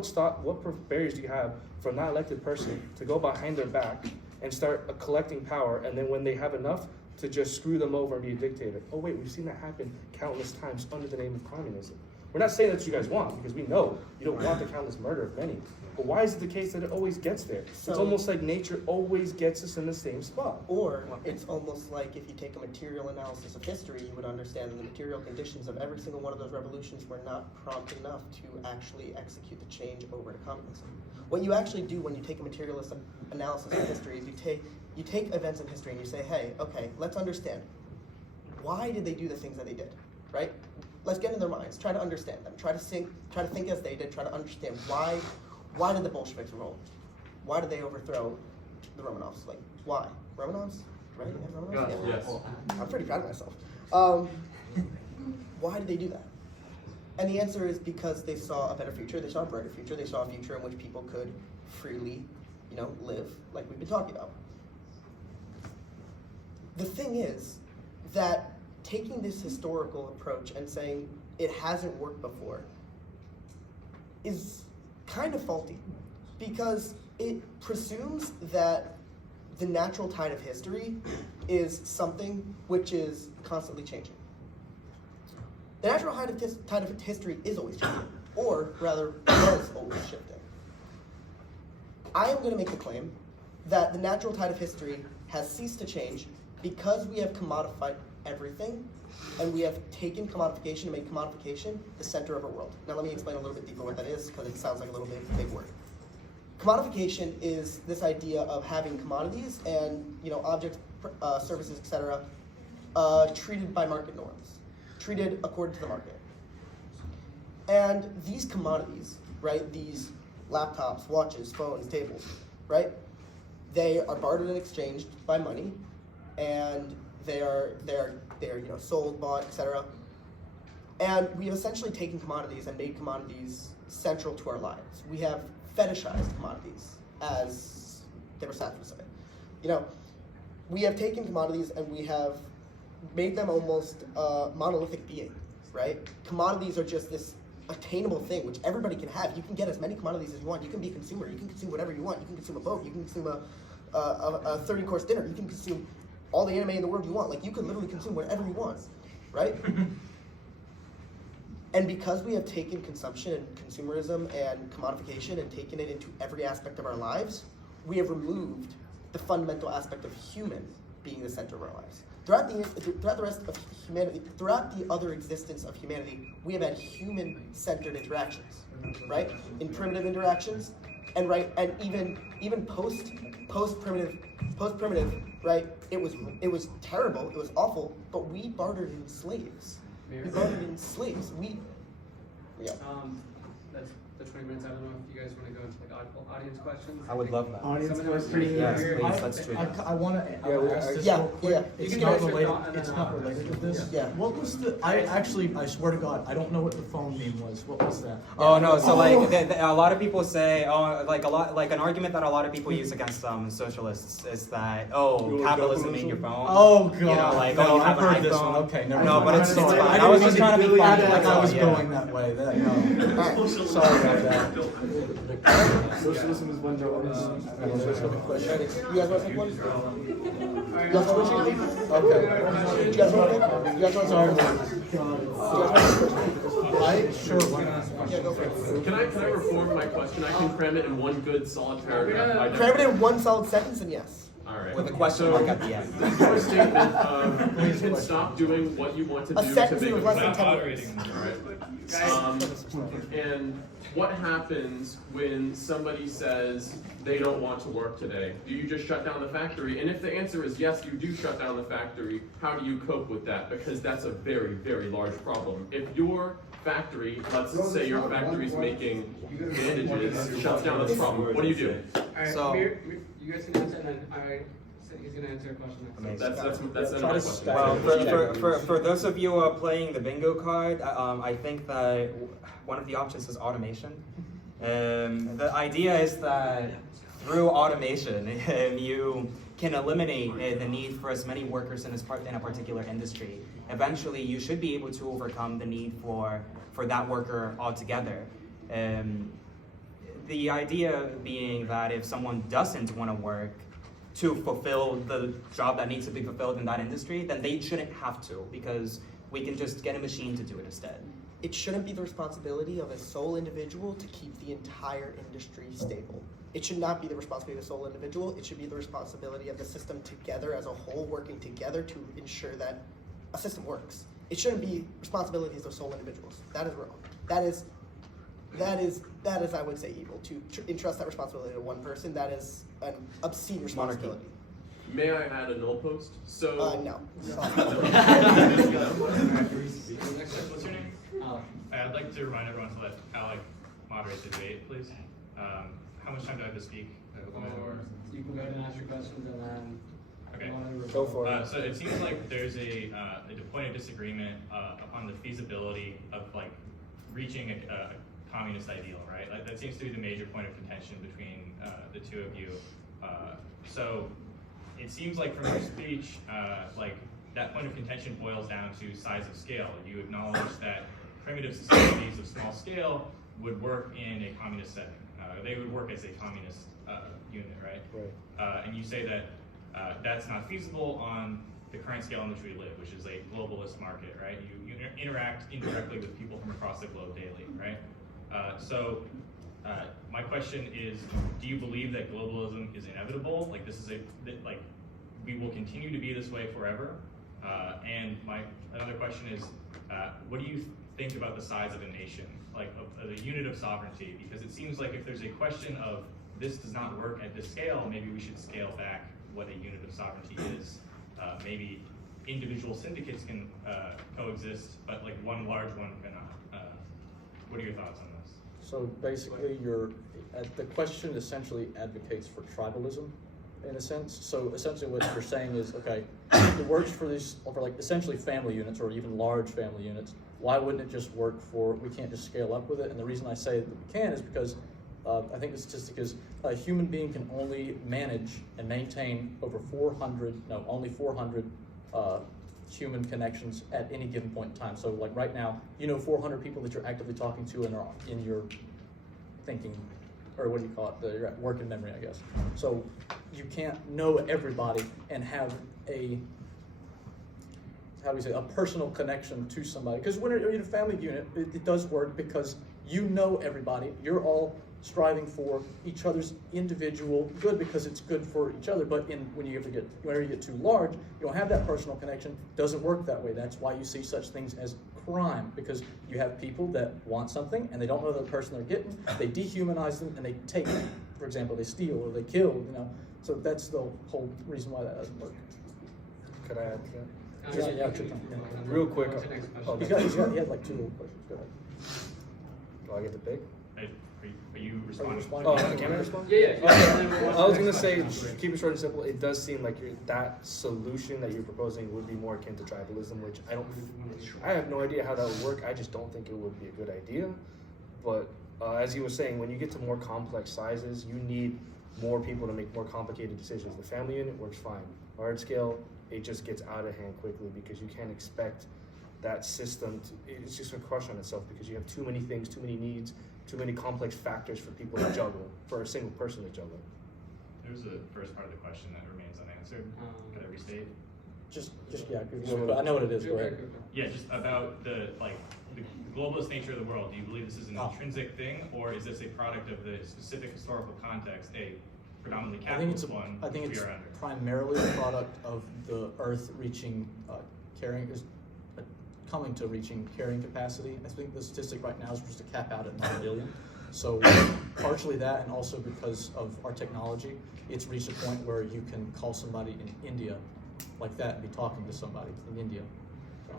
barriers do you have from that elected person to go behind their back and start collecting power, and then when they have enough, to just screw them over and be a dictator? Oh wait, we've seen that happen countless times under the name of communism. We're not saying that's what you guys want, because we know you don't want the countless murder of many. But why is it the case that it always gets there? It's almost like nature always gets us in the same spot. Or it's almost like if you take a material analysis of history, you would understand that the material conditions of every single one of those revolutions were not prompt enough to actually execute the change over to communism. What you actually do when you take a materialist analysis of history is you take events in history and you say, hey, okay, let's understand. Why did they do the things that they did, right? Let's get in their minds, try to understand them, try to think as they did, try to understand why did the Bolsheviks revolt? Why did they overthrow the Romanovs? Like, why? Romanovs? Right? Yeah, Romanovs? Yeah. Yes. I'm pretty proud of myself. Why did they do that? And the answer is because they saw a better future, they saw a brighter future, they saw a future in which people could freely, live like we've been talking about. The thing is that taking this historical approach and saying it hasn't worked before is kind of faulty because it presumes that the natural tide of history is something which is constantly changing. The natural tide of history is always changing, or rather, was always shifting. I am going to make the claim that the natural tide of history has ceased to change because we have commodified everything, and we have taken commodification and made commodification the center of our world. Now let me explain a little bit deeper what that is, because it sounds like a little big word. Commodification is this idea of having commodities and objects, services, etc., treated by market norms, treated according to the market. And these commodities, right, these laptops, watches, phones, tables, right, they are bartered and exchanged by money, and they are sold, bought, etc. And we have essentially taken commodities and made commodities central to our lives. We have fetishized commodities, as they were sad to say. We have taken commodities and we have made them almost a monolithic being, right? Commodities are just this attainable thing which everybody can have. You can get as many commodities as you want. You can be a consumer. You can consume whatever you want. You can consume a boat. You can consume a 30-course dinner. You can consume all the anime in the world you want. Like, you can literally consume whatever you want, right? And because we have taken consumption and consumerism and commodification and taken it into every aspect of our lives, we have removed the fundamental aspect of human being the center of our lives. Throughout the rest of humanity, throughout the other existence of humanity, we have had human-centered interactions, right? In primitive interactions, and even post-primitive, right? It was terrible, it was awful, but we bartered in slaves. We bartered in slaves. That's the 20 minutes. I don't know if you guys want to go into audience questions. I would love that. Audience questions. Yes, please, let's do that. I want to ask this real quick. It's not related to this. Yeah. What was I swear to God, I don't know what the phone meme was. What was that? Oh no! So a lot of people say, an argument that a lot of people use against socialists is that capitalism in your phone. Oh God! You I've have an heard this iPhone. one. Okay, never No, mind. but it's sorry. fine. I was just trying to be funny. I was going that way. No. Sorry about that. Socialism is when You guys want to take one? You guys want to take one? Okay. You guys want to take one? You guys want to Sure. Why not? Yeah, go for it. Can I reform my question? I can cram it in one good solid paragraph. Cram it in one solid sentence, and yes. All right. With a question mark at the end. Your statement of you can stop doing what you want to do A to sentence make of a less than point. 10 words. All right. And what happens when somebody says they don't want to work today? Do you just shut down the factory? And if the answer is yes, you do shut down the factory, how do you cope with that? Because that's a very, very large problem. If your factory, let's say your factory's making bandages, shuts down this problem, what do you do? Alright, So- you guys can answer, and then he's gonna answer a question next. That's my question. Well, for those of you playing the bingo card, I think that one of the options is automation. The idea is that through automation, you can eliminate the need for as many workers in a particular industry. Eventually, you should be able to overcome the need for that worker altogether. The idea being that if someone doesn't want to work to fulfill the job that needs to be fulfilled in that industry, then they shouldn't have to, because we can just get a machine to do it instead. It shouldn't be the responsibility of a sole individual to keep the entire industry stable. It should not be the responsibility of a sole individual. It should be the responsibility of the system together as a whole, working together to ensure that a system works. It shouldn't be responsibilities of sole individuals. That is wrong. That is, I would say, evil. To entrust that responsibility to one person, that is an obscene responsibility. May I add a null post? So No. What's your name? I'd like to remind everyone to let Alec moderate the debate, please. How much time do I have to speak? Or you can go ahead and ask your questions, and then. Okay. Go for it. So it seems like there's a point of disagreement upon the feasibility of reaching a communist ideal, right? That seems to be the major point of contention between the two of you. So it seems like from your speech, that point of contention boils down to size of scale. You acknowledge that primitive societies of small scale would work in a communist setting. They would work as a communist unit, right? Right. And you say that that's not feasible on the current scale in which we live, which is a globalist market, right? You interact indirectly with people from across the globe daily, right? So my question is, do you believe that globalism is inevitable? Like this is like we will continue to be this way forever? And another question is, what do you think about the size of a nation, like of the unit of sovereignty? Because it seems like if there's a question of this does not work at this scale, maybe we should scale back what a unit of sovereignty is. Maybe individual syndicates can coexist, but like one large one cannot. What are your thoughts on this? So basically, the question essentially advocates for tribalism, in a sense. So essentially, what you're saying is, okay, it works for like essentially family units or even large family units. Why wouldn't it just work for? We can't just scale up with it. And the reason I say that we can is because I think the statistic is a human being can only manage and maintain only 400 human connections at any given point in time. So like right now, 400 people that you're actively talking to and are in your thinking, or what do you call it, your working memory, I guess. So you can't know everybody and have a personal connection to somebody. Because when you're in a family unit, it does work because you know everybody. You're all striving for each other's individual good because it's good for each other. But whenever you get too large, you don't have that personal connection. It doesn't work that way. That's why you see such things as crime, because you have people that want something and they don't know the person they're getting. They dehumanize them and they take them. For example, they steal or they kill. So that's the whole reason why that doesn't work. Could I add to that? Yeah, real quick. He had like 2 little questions. Go ahead. Do I get to pick? Are you responding? Oh, can I respond? Yeah. I was gonna say, keep it short and simple. It does seem like that solution that you're proposing would be more akin to tribalism, which I have no idea how that would work. I just don't think it would be a good idea. But as you were saying, when you get to more complex sizes, you need more people to make more complicated decisions. The family unit works fine. Large scale, it just gets out of hand quickly because you can't expect that system it's just gonna crush on itself because you have too many things, too many needs, too many complex factors for people to juggle, for a single person to juggle. There's a first part of the question that remains unanswered. Could I restate? I know what it is. Go ahead. Yeah, just about the globalist nature of the world. Do you believe this is an intrinsic thing, or is this a product of the specific historical context, a predominantly capitalist one? I think it's primarily a product of the Earth reaching coming to reaching carrying capacity. I think the statistic right now is just to cap out at 9 billion. So partially that, and also because of our technology, it's reached a point where you can call somebody in India like that and be talking to somebody in India. So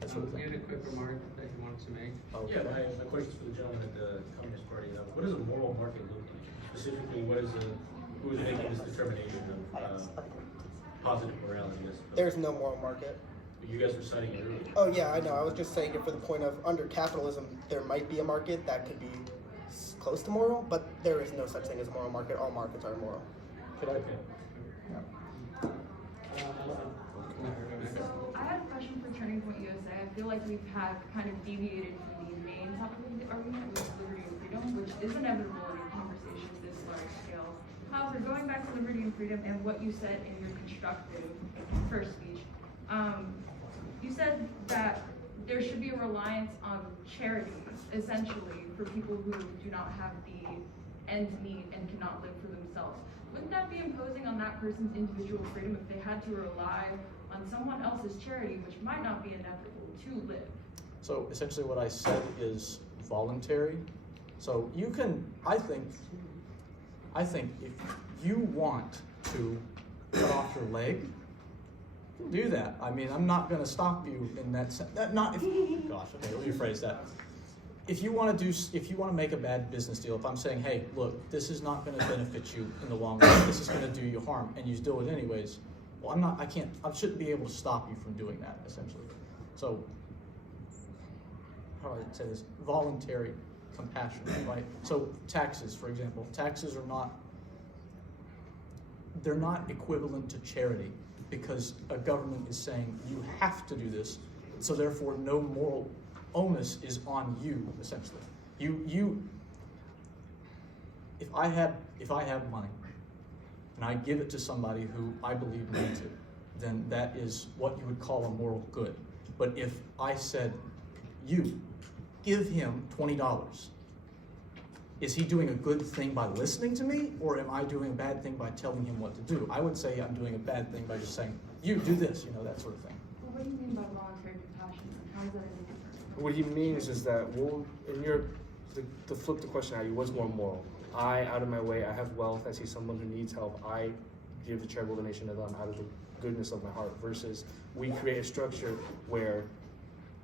that's what You had a quick remark that you wanted to make. Yeah, my question is for the gentleman at the Communist Party. What does a moral market look like? Specifically, who is making this determination of positive morality? There's no moral market. You guys were citing it earlier. Oh yeah, I know. I was just saying it for the point of under capitalism, there might be a market that could be close to moral, but there is no such thing as a moral market. All markets are moral. I had a question for Turning Point USA. I feel like we've kind of deviated from the main topic of the argument, which is liberty and freedom, which is inevitable in a conversation this large scale. However, going back to liberty and freedom and what you said in your constructive first speech, you said that there should be a reliance on charity, essentially, for people who do not have the ends meet and cannot live for themselves. Wouldn't that be imposing on that person's individual freedom if they had to rely on someone else's charity, which might not be inevitable, to live? So essentially what I said is voluntary. So you can, I think if you want to cut off your leg, do that. I mean, I'm not going to stop you in that sense. Okay, let me rephrase that. If you want to make a bad business deal, if I'm saying, hey, look, this is not going to benefit you in the long run, this is going to do you harm, and you do it anyways, well, I shouldn't be able to stop you from doing that, essentially. So, how do I say this? Voluntary compassion, right? So taxes, for example, taxes are they're not equivalent to charity, because a government is saying you have to do this, so therefore no moral onus is on you, essentially. if I have money and I give it to somebody who I believe needs it, then that is what you would call a moral good. But if I said, you, give him $20, is he doing a good thing by listening to me, or am I doing a bad thing by telling him what to do? I would say I'm doing a bad thing by just saying, you do this, that sort of thing. Well, what do you mean by voluntary compassion? How is that any different? What he means is that, to flip the question at you, what's more moral? Out of my way, I have wealth, I see someone who needs help, I give the charitable donation to them out of the goodness of my heart, versus we create a structure where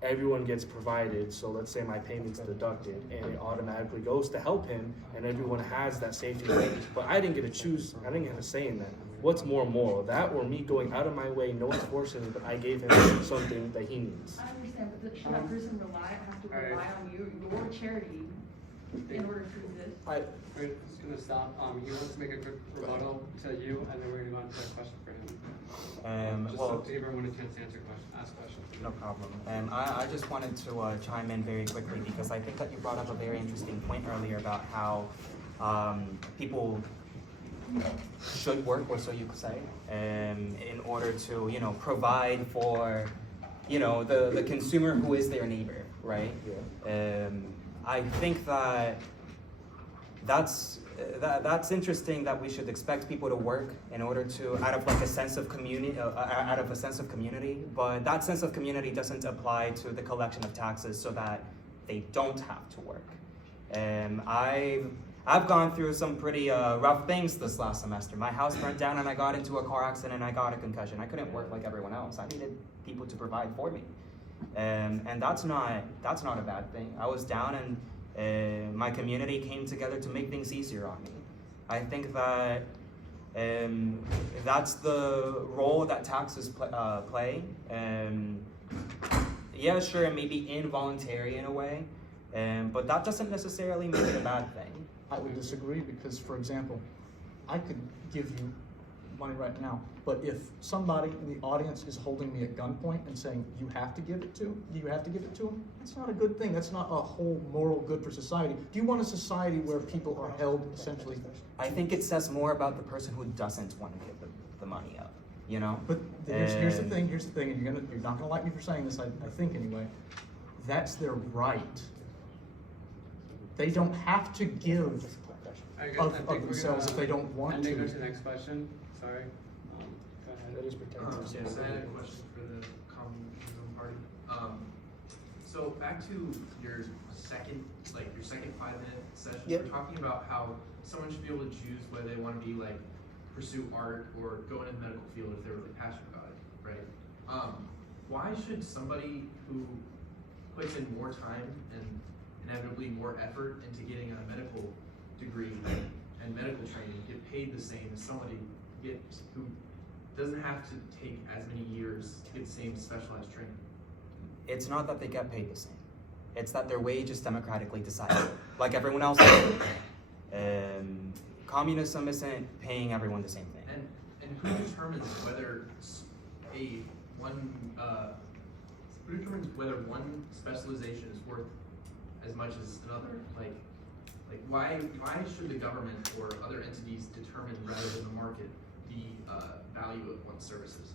everyone gets provided. So let's say my payment's deducted and it automatically goes to help him, and everyone has that safety net. But I didn't get to choose, I didn't get a say in that. What's more moral, that or me going out of my way, no one's forcing me, but I gave him something that he needs? I understand, but should that person have to rely on your charity in order to exist? We're just gonna stop. He wants to make a quick rebuttal to you, and then we're gonna go on to a question for him. Just well, to give everyone a chance to ask questions. No problem. I just wanted to chime in very quickly, because I think that you brought up a very interesting point earlier about how people should work, or so you could say, in order to provide for the consumer who is their neighbor, right? Yeah. I think that's interesting, that we should expect people to work in order to, out of a sense of community, but that sense of community doesn't apply to the collection of taxes so that they don't have to work. I've gone through some pretty rough things this last semester. My house burnt down and I got into a car accident and I got a concussion. I couldn't work like everyone else. I needed people to provide for me. And that's not a bad thing. I was down and my community came together to make things easier on me. I think that that's the role that taxes play. Yeah, sure, it may be involuntary in a way, but that doesn't necessarily make it a bad thing. I would disagree, because, for example, I could give you money right now, but if somebody in the audience is holding me at gunpoint and saying, you have to give it to them, that's not a good thing. That's not a whole moral good for society. Do you want a society where people are held essentially? I think it says more about the person who doesn't want to give the money up, But here's the thing, and you're not gonna like me for saying this, I think anyway. That's their right. They don't have to give of themselves if they don't want to. And go to the next question. Sorry. Go ahead. That is protected. So I had a question for the communism party. So back to your second 5-minute session, Yep. we're talking about how someone should be able to choose whether they want to be pursue art or go into the medical field if they're really passionate about it, right? Why should somebody who puts in more time and inevitably more effort into getting a medical degree and medical training get paid the same as somebody who doesn't have to take as many years to get the same specialized training? It's not that they get paid the same. It's that their wage is democratically decided, like everyone else. Communism isn't paying everyone the same thing. And who determines whether one specialization is worth as much as another? Why should the government or other entities determine rather than the market the value of one's services?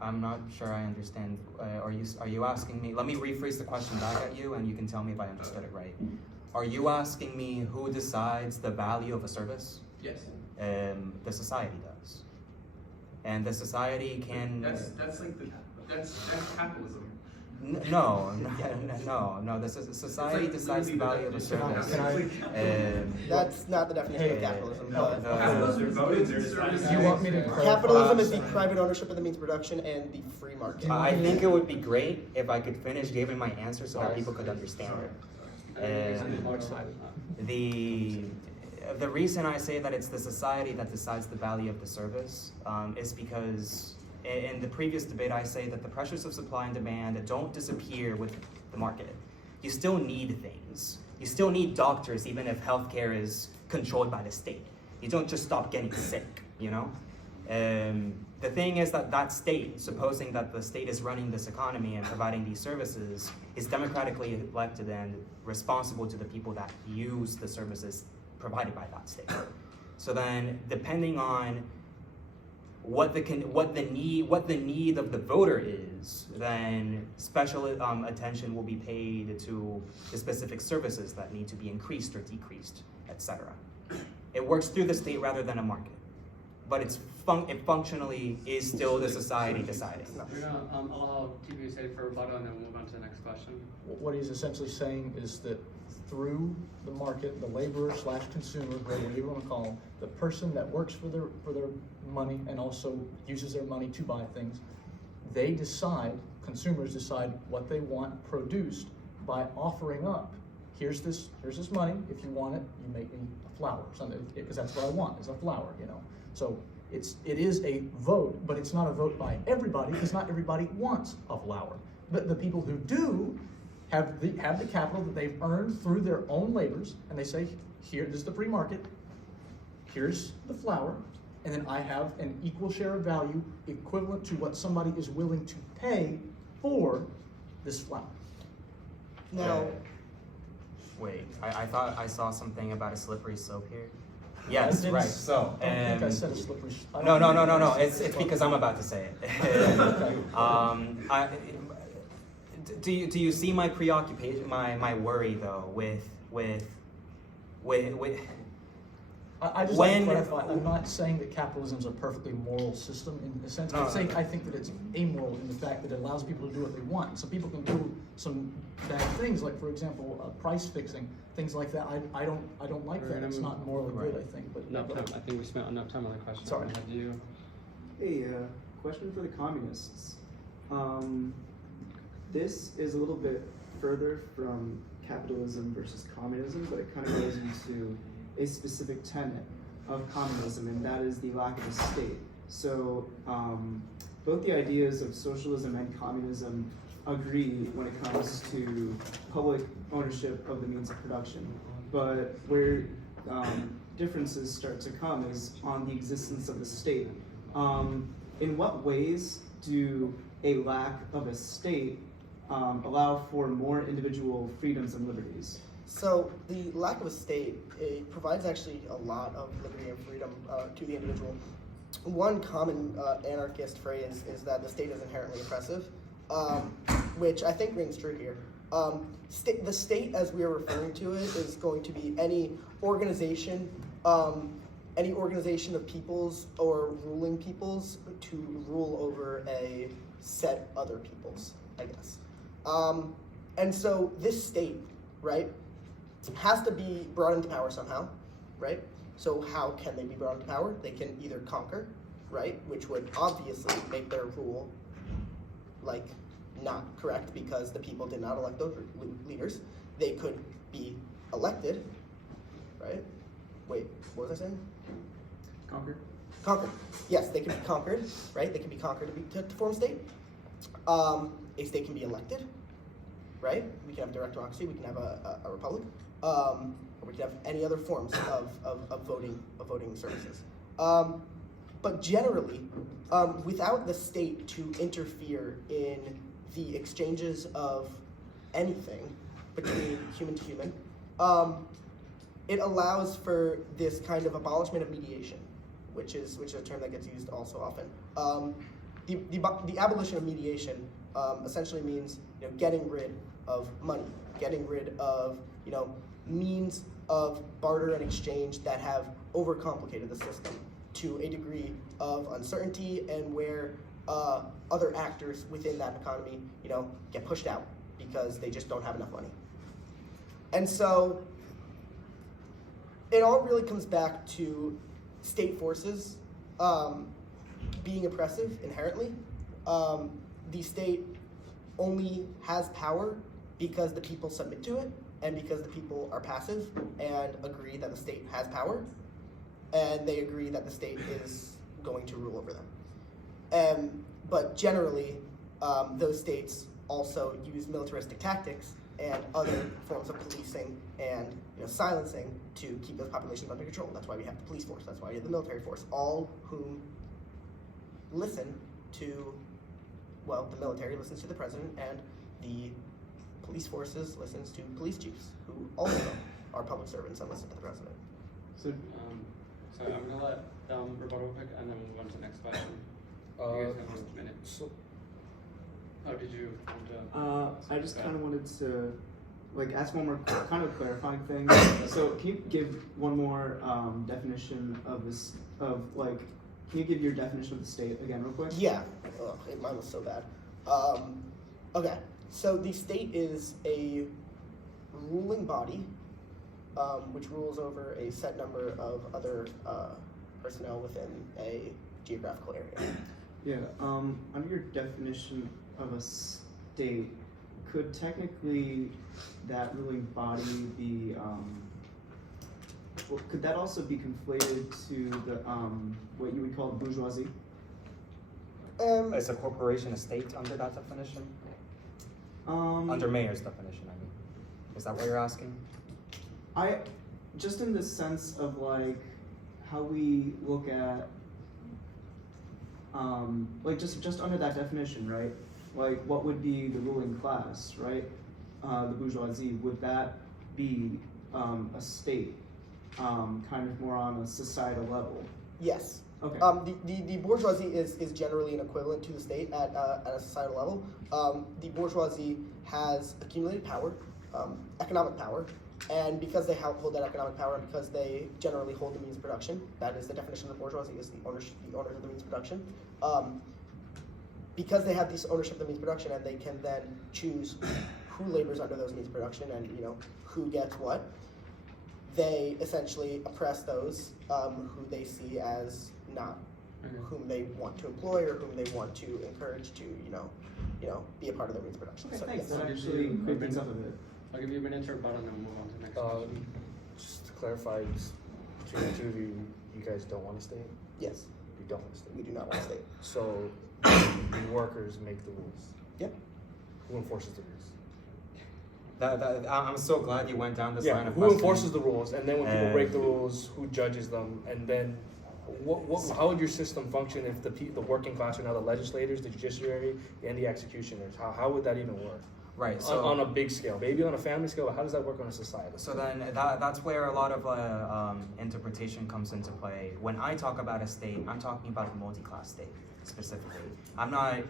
I'm not sure I understand. Are you asking me? Let me rephrase the question back at you, and you can tell me if I understood it right. Are you asking me who decides the value of a service? Yes. The society does, and the society can. That's capitalism. No. The society decides the value of a service. That's not the definition of capitalism. You want me to Capitalism is the private ownership of the means of production and the free market. I think it would be great if I could finish giving my answer so that people could understand it. The reason I say that it's the society that decides the value of the service is because in the previous debate I say that the pressures of supply and demand don't disappear with the market. You still need things. You still need doctors even if healthcare is controlled by the state. You don't just stop getting sick, The thing is that that state, supposing that the state is running this economy and providing these services, is democratically elected and responsible to the people that use the services provided by that state. So then, depending on what the need of the voter is, then special attention will be paid to the specific services that need to be increased or decreased, etc. It works through the state rather than a market, but it functionally is still the society deciding. We're gonna allow TPUSA for rebuttal and then we'll move on to the next question. What he's essentially saying is that through the market, the laborer / consumer, whatever you want to call them, the person that works for their money and also uses their money to buy things, they decide, consumers decide what they want produced by offering up. Here's this money. If you want it, you make me a flower, something, because that's what I want, is a flower, you know. So it is a vote, but it's not a vote by everybody, because not everybody wants a flower. But the people who do have the capital that they've earned through their own labors, and they say, here, this is the free market, here's the flower, and then I have an equal share of value equivalent to what somebody is willing to pay for this flower. Now, Wait, I thought I saw something about a slippery slope here. Yes, I right. So, I don't think I said a slippery. no. It's because I'm about to say it. Do you see my preoccupation, my worry though with I just like to clarify, I'm not saying that capitalism is a perfectly moral system in a sense. I'm saying I think that it's amoral in the fact that it allows people to do what they want. So people can do some bad things, like for example, price fixing, things like that. I don't like that. It's not morally good, I think. But I think we spent enough time on the question. Sorry. Have you? Hey, question for the communists. This is a little bit further from capitalism versus communism, but it kind of goes into a specific tenet of communism, and that is the lack of a state. So both the ideas of socialism and communism agree when it comes to public ownership of the means of production. But where differences start to come is on the existence of the state. In what ways do a lack of a state allow for more individual freedoms and liberties? so the lack of a state, it provides actually a lot of liberty and freedom to the individual. One common anarchist phrase is that the state is inherently oppressive, which I think rings true here. The state, as we are referring to it, is going to be any organization of peoples or ruling peoples to rule over a set other peoples, I guess. And so this state, right, has to be brought into power somehow, right? So how can they be brought into power? They can either conquer, right, which would obviously make their rule, like, not correct because the people did not elect those leaders. They could be elected, right? Wait, what was I saying? Conquer? Conquered. Yes, they can be conquered, right? They can be conquered to form a state. A state can be elected, right? We can have direct democracy. We can have a republic, or we can have any other forms of voting services. But generally, without the state to interfere in the exchanges of anything between human to human, it allows for this kind of abolishment of mediation, which is a term that gets used also often. The abolition of mediation essentially means getting rid of money, getting rid of means of barter and exchange that have overcomplicated the system to a degree of uncertainty, and where other actors within that economy get pushed out because they just don't have enough money. And so it all really comes back to state forces being oppressive inherently. The state only has power because the people submit to it, and because the people are passive and agree that the state has power, and they agree that the state is going to rule over them. But generally, those states also use militaristic tactics and other forms of policing and silencing to keep those populations under control. That's why we have the police force. That's why we have the military force, all whom listen to, well, the military listens to the president, and the police forces listens to police chiefs, who also are public servants and listen to the president. So, so I'm gonna let them rebuttal quick, and then we'll move on to the next question. You guys have a minute. So, How did you want to? I just kind of wanted to ask one more kind of clarifying thing. So can you give one more definition of this, can you give your definition of the state again real quick? Yeah, mine was so bad. Okay, so the state is a ruling body which rules over a set number of other personnel within a geographical area. Yeah, under your definition of a state, could technically that ruling body be, could that also be conflated to the, what you would call the bourgeoisie? Is a corporation a state under that definition? Under Mayer's definition, I mean. Is that what you're asking? Just in the sense of how we look at, just under that definition, right? What would be the ruling class, right? The bourgeoisie, would that be a state, kind of more on a societal level? Yes. Okay. The bourgeoisie is generally an equivalent to the state at a societal level. The bourgeoisie has accumulated power, economic power, and because they hold that economic power, and because they generally hold the means of production, that is the definition of the bourgeoisie, is the owners of the means of production. Because they have this ownership of the means of production, and they can then choose who labors under those means of production, and who gets what, they essentially oppress those who they see as not whom they want to employ or whom they want to encourage to be a part of their means of production. Okay, So, thanks. yes. That actually cleared things up a bit. I'll give you a minute to rebuttal, and then we'll move on to the next question. just to clarify, between the two of you, you guys don't want to stay? Yes. You don't want to stay? We do not want to stay. So, the workers make the rules? Yep. Who enforces the rules? I'm so glad you went down this line of who questioning. enforces the rules? And then when people break the rules, who judges them? And then, how would your system function if the working class are now the legislators, the judiciary, and the executioners? How would that even work? Right. So on a big scale, maybe on a family scale, but how does that work on a society? So then that's where a lot of interpretation comes into play. When I talk about a state, I'm talking about a multi-class state specifically. I'm not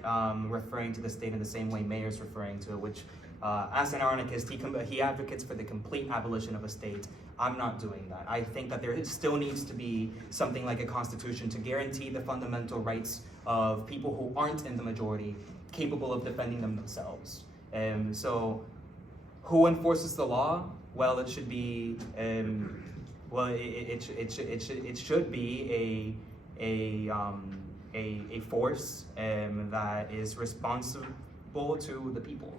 referring to the state in the same way Mayer's referring to it, which as an anarchist, he advocates for the complete abolition of a state. I'm not doing that. I think that there still needs to be something like a constitution to guarantee the fundamental rights of people who aren't in the majority, capable of defending them themselves. So, who enforces the law? Well, it should be. It should be a force that is responsible to the people.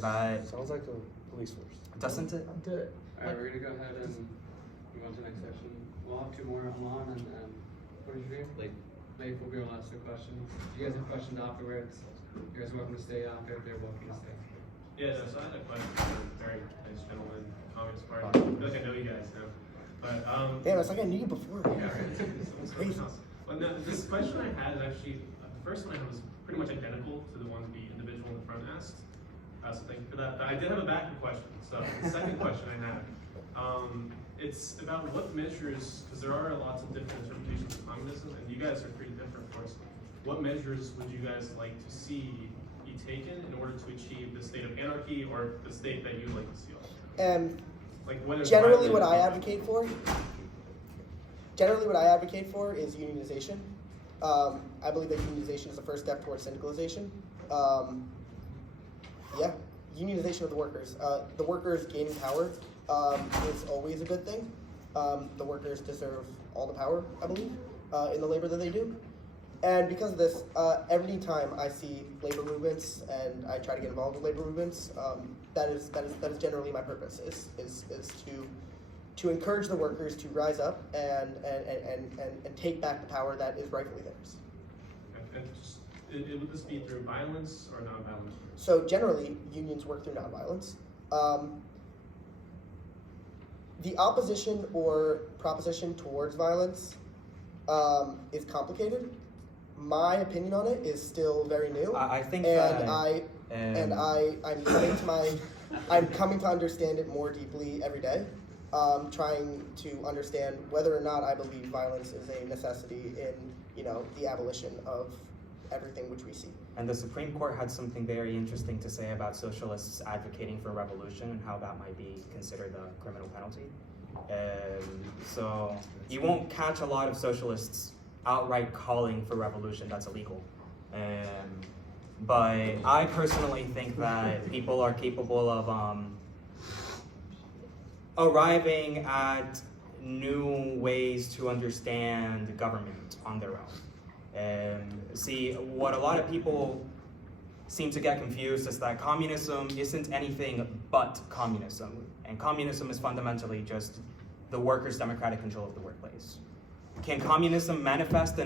That sounds like a police force, doesn't it? Alright, we're gonna go ahead and move on to the next session. We'll have two more on, and what is your name? Blake will be able to ask the questions. If you guys have questions afterwards, you guys are welcome to stay after. They're welcome to stay. Yeah, so I had a question for a very nice gentleman, Communist Party. I feel like I know you guys now. But damn, it's like I knew you before. Yeah, right. It's crazy. But no, this question I had is actually the first one I had was pretty much identical to the one the individual in the front asked. So thank you for that. But I did have a backup question. So the second question I have, it's about what measures, because there are lots of different interpretations of communism, and you guys are pretty different, of course. What measures would you guys like to see be taken in order to achieve the state of anarchy or the state that you'd like to see? Generally, what I advocate for is unionization. I believe that unionization is the first step towards syndicalization. Unionization of the workers. The workers gaining power is always a good thing. The workers deserve all the power, I believe, in the labor that they do. And because of this, every time I see labor movements and I try to get involved with labor movements, that is generally my purpose, is to encourage the workers to rise up and take back the power that is rightfully theirs. And would this be through violence or non-violence? So generally, unions work through nonviolence. The opposition or proposition towards violence is complicated. my opinion on it is still very new. I think and that, I'm coming to understand it more deeply every day. Trying to understand whether or not I believe violence is a necessity in, the abolition of everything which we see. And the Supreme Court had something very interesting to say about socialists advocating for revolution and how that might be considered a criminal penalty. So you won't catch a lot of socialists outright calling for revolution that's illegal. But I personally think that people are capable of arriving at new ways to understand government on their own. See, what a lot of people seem to get confused is that communism isn't anything but communism. And communism is fundamentally just the workers' democratic control of the workplace. Can communism manifest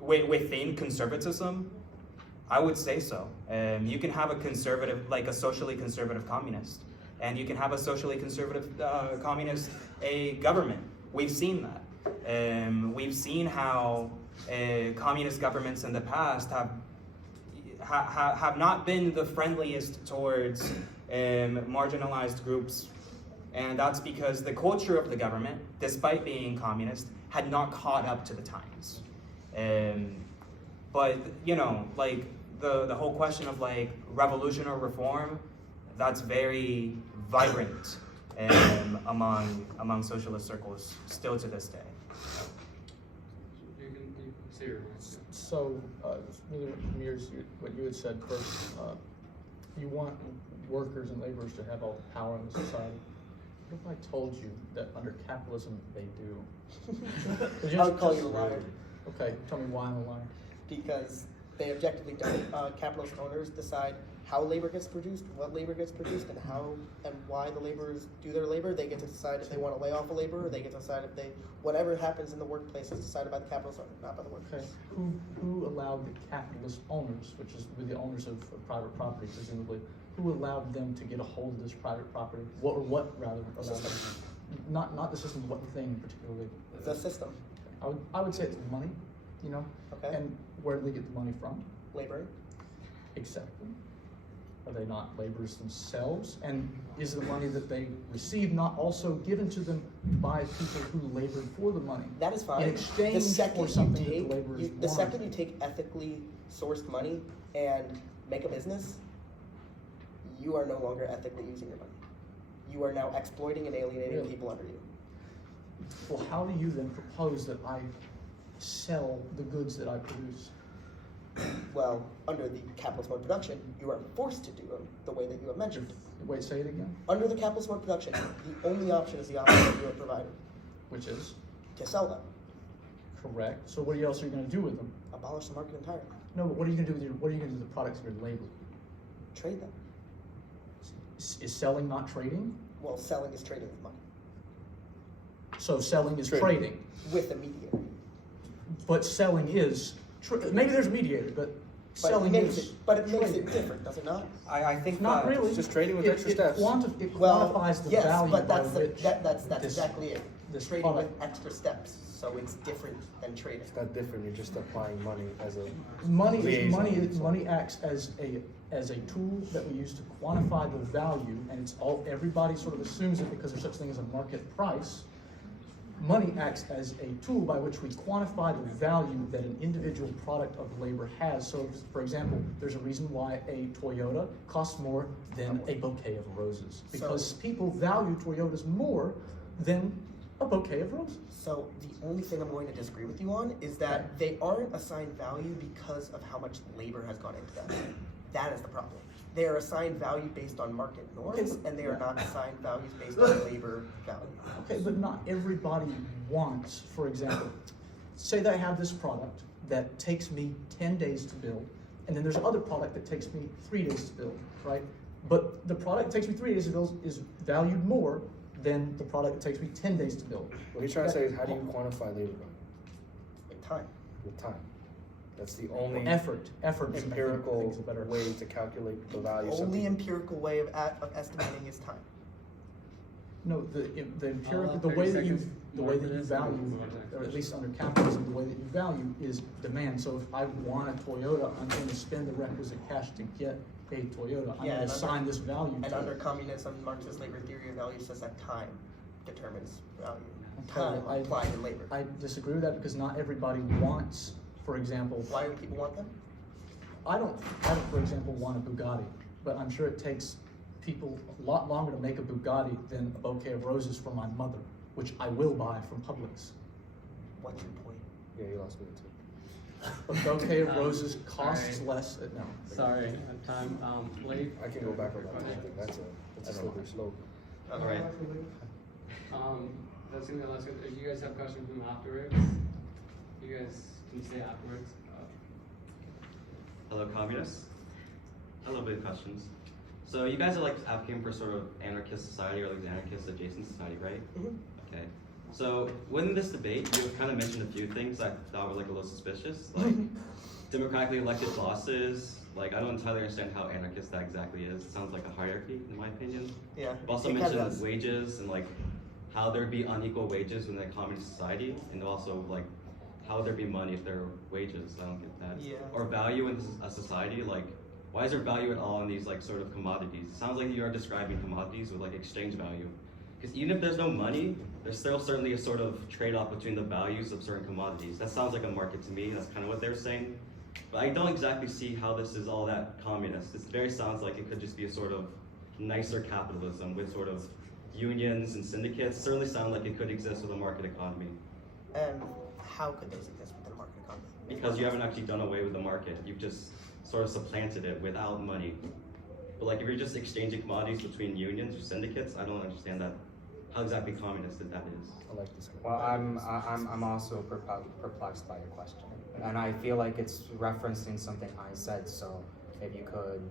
within conservatism? I would say so. You can have a conservative, like a socially conservative communist. And you can have a socially conservative communist government. We've seen that. We've seen how communist governments in the past have not been the friendliest towards marginalized groups. And that's because the culture of the government, despite being communist, had not caught up to the times. But, like the whole question of like revolution or reform, that's very vibrant among socialist circles still to this day. You can say your question. So, really mirrors what you had said first. You want workers and laborers to have all the power in the society. What if I told you that under capitalism they do? I'll call you a liar. Okay, tell me why I'm a liar. Because they objectively don't. Capitalist owners decide how labor gets produced, what labor gets produced, and how and why the laborers do their labor. They get to decide if they want to lay off a laborer. They get to decide if whatever happens in the workplace is decided by the capitalist owner, not by the workers. Okay. Who allowed the capitalist owners, which is the owners of private property, presumably, who allowed them to get a hold of this private property? What rather allowed them? Not the system, what thing particularly? The system. I would say it's money, Okay. And where do they get the money from? Labor. Exactly. Are they not laborers themselves? And is the money that they receive not also given to them by people who labored for the money? That is fine. In exchange for something that the laborers want. The second you take ethically sourced money and make a business, you are no longer ethically using your money. You are now exploiting and alienating people under you. Well, how do you then propose that I sell the goods that I produce? Well, under the capitalist mode production, you are forced to do them the way that you have mentioned. Wait, say it again. Under the capitalist mode production, the only option is the option that you have provided. Which is? To sell them. Correct. So what else are you going to do with them? Abolish the market entirely. No, but what are you going to do with the products of your labor? Trade them. Is selling not trading? Well, selling is trading with money. So selling is trading. With a mediator. But selling is, maybe there's a mediator, but selling is. But it makes it different, does it not? I think not really. It's just trading with extra steps. It quantifies the value. But by that's which that's exactly it. This Trading with product. extra steps, so it's different than trading. It's not different. You're just applying money as a Money acts as a tool that we use to quantify the value, and everybody sort of assumes it because there's such a thing as a market price. Money acts as a tool by which we quantify the value that an individual product of labor has. So, for example, there's a reason why a Toyota costs more than a bouquet of roses. Because people value Toyotas more than a bouquet of roses. So the only thing I'm going to disagree with you on is that they aren't assigned value because of how much labor has gone into them. That is the problem. They are assigned value based on market norms, and they are not assigned values based on labor value. Okay, but not everybody wants, for example, say that I have this product that takes me 10 days to build, and then there's another product that takes me 3 days to build, right? But the product that takes me 3 days to build is valued more than the product that takes me 10 days to build. What you're trying to say is, how do you quantify labor? With time. With time. That's the only effort empirical way to calculate the value. The only empirical way of estimating is time. No, the empirical, I'll the allow way 30 that you, seconds the more way for that you this, and then value, move on to the next or at question. least under capitalism, the way that you value is demand. So if I want a Toyota, I'm going to spend the requisite cash to get a Toyota. I'm going to assign this value And to under it. communism, Marxist labor theory of value says that time determines value. Okay, Time I- applied in labor. I disagree with that because not everybody wants, for example. Why do people want them? I don't, for example, want a Bugatti, but I'm sure it takes people a lot longer to make a Bugatti than a bouquet of roses for my mother, which I will buy from Publix. What's your point? Yeah, you lost me too. A bouquet of roses costs sorry. less, no. Sorry, time, Blake? I can go back on that. I think that's a slippery slope. All right. That's gonna be the last one. If you guys have questions from afterwards, you guys can say afterwards. Hello, communists. Hello, big questions. So you guys are like advocating for sort of anarchist society or like the anarchist adjacent society, right? Mm-hmm. Okay. So within this debate, you kind of mentioned a few things I thought were like a little suspicious, like democratically elected bosses. Like I don't entirely understand how anarchist that exactly is. It sounds like a hierarchy, in my opinion. Yeah. You also it kinda mentioned does. wages and like how there'd be unequal wages in a communist society, and also like how would there be money if there were wages? I don't get that. Yeah. Or value in a society, like why is there value at all in these like sort of commodities? It sounds like you are describing commodities with like exchange value. Because even if there's no money, there's still certainly a sort of trade-off between the values of certain commodities. That sounds like a market to me. That's kind of what they're saying. But I don't exactly see how this is all that communist. It very sounds like it could just be a sort of nicer capitalism with sort of unions and syndicates. Certainly sound like it could exist with a market economy. And how could those exist within a market economy? Because you haven't actually done away with the market. You've just sort of supplanted it without money. But like if you're just exchanging commodities between unions or syndicates, I don't understand that. How exactly communist that is. I like this one. Well, I'm also perplexed by your question, and I feel like it's referencing something I said. So if you could,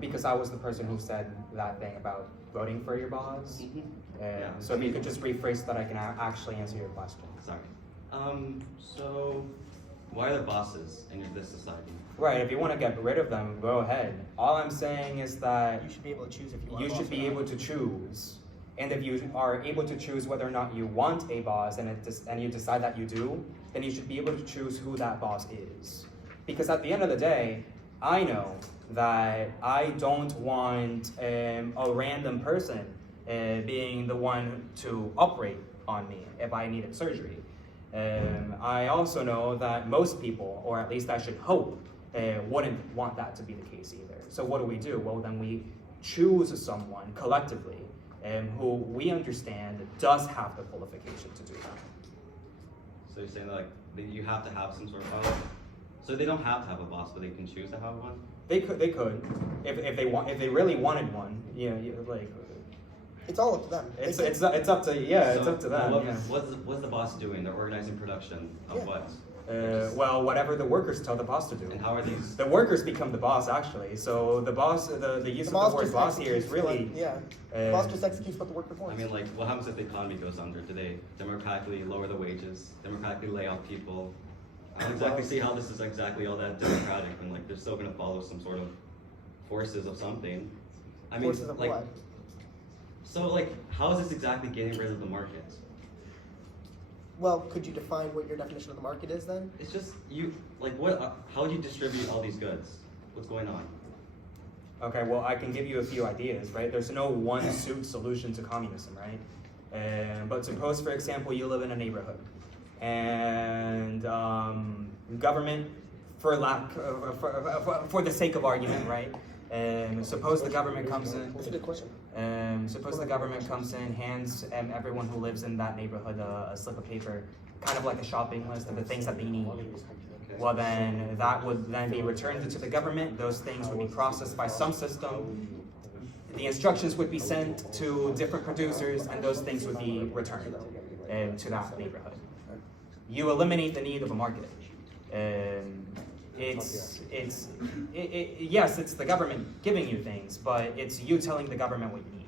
because I was the person who said that thing about voting for your boss. Yeah. So if you could just rephrase so that I can actually answer your question. Sorry. So why are there bosses in this society? Right. If you want to get rid of them, go ahead. All I'm saying is that You should be able to choose if you want you a boss should or be not. able to choose. And if you are able to choose whether or not you want a boss and you decide that you do, then you should be able to choose who that boss is. Because at the end of the day, I know that I don't want a random person being the one to operate on me if I needed surgery. I also know that most people, or at least I should hope, wouldn't want that to be the case either. So what do? Well, then we choose someone collectively who we understand does have the qualification to do that. So you're saying that, like you have to have some sort of power? So they don't have to have a boss, but they can choose to have one? They could, if they really wanted one, like. It's all up to them. It's up to it's up to them. What's the boss doing? They're organizing production of what? Well, whatever the workers tell the boss to do. And how are these? The workers become the boss, actually. So the boss, the use of the word boss here is really. The boss just executes what the worker wants. I mean, like, what happens if the economy goes under? Do they democratically lower the wages? Democratically lay off people? I don't exactly see how this is exactly all that democratic, and like they're still going to follow some sort of forces of something. I mean, Forces of like, what? so like, how is this exactly getting rid of the market? Well, could you define what your definition of the market is then? It's just you, like, what? How do you distribute all these goods? What's going on? Okay, well, I can give you a few ideas, right? There's no one suit solution to communism, right? But suppose, for example, you live in a neighborhood, and government, for the sake of argument, right? Suppose the government comes in. That's a good question. Suppose the government comes in, hands everyone who lives in that neighborhood a slip of paper, kind of like a shopping list of the things that they need. Well, then that would then be returned to the government. Those things would be processed by some system. The instructions would be sent to different producers, and those things would be returned to that neighborhood. You eliminate the need of a market. Yes, it's the government giving you things, but it's you telling the government what you need.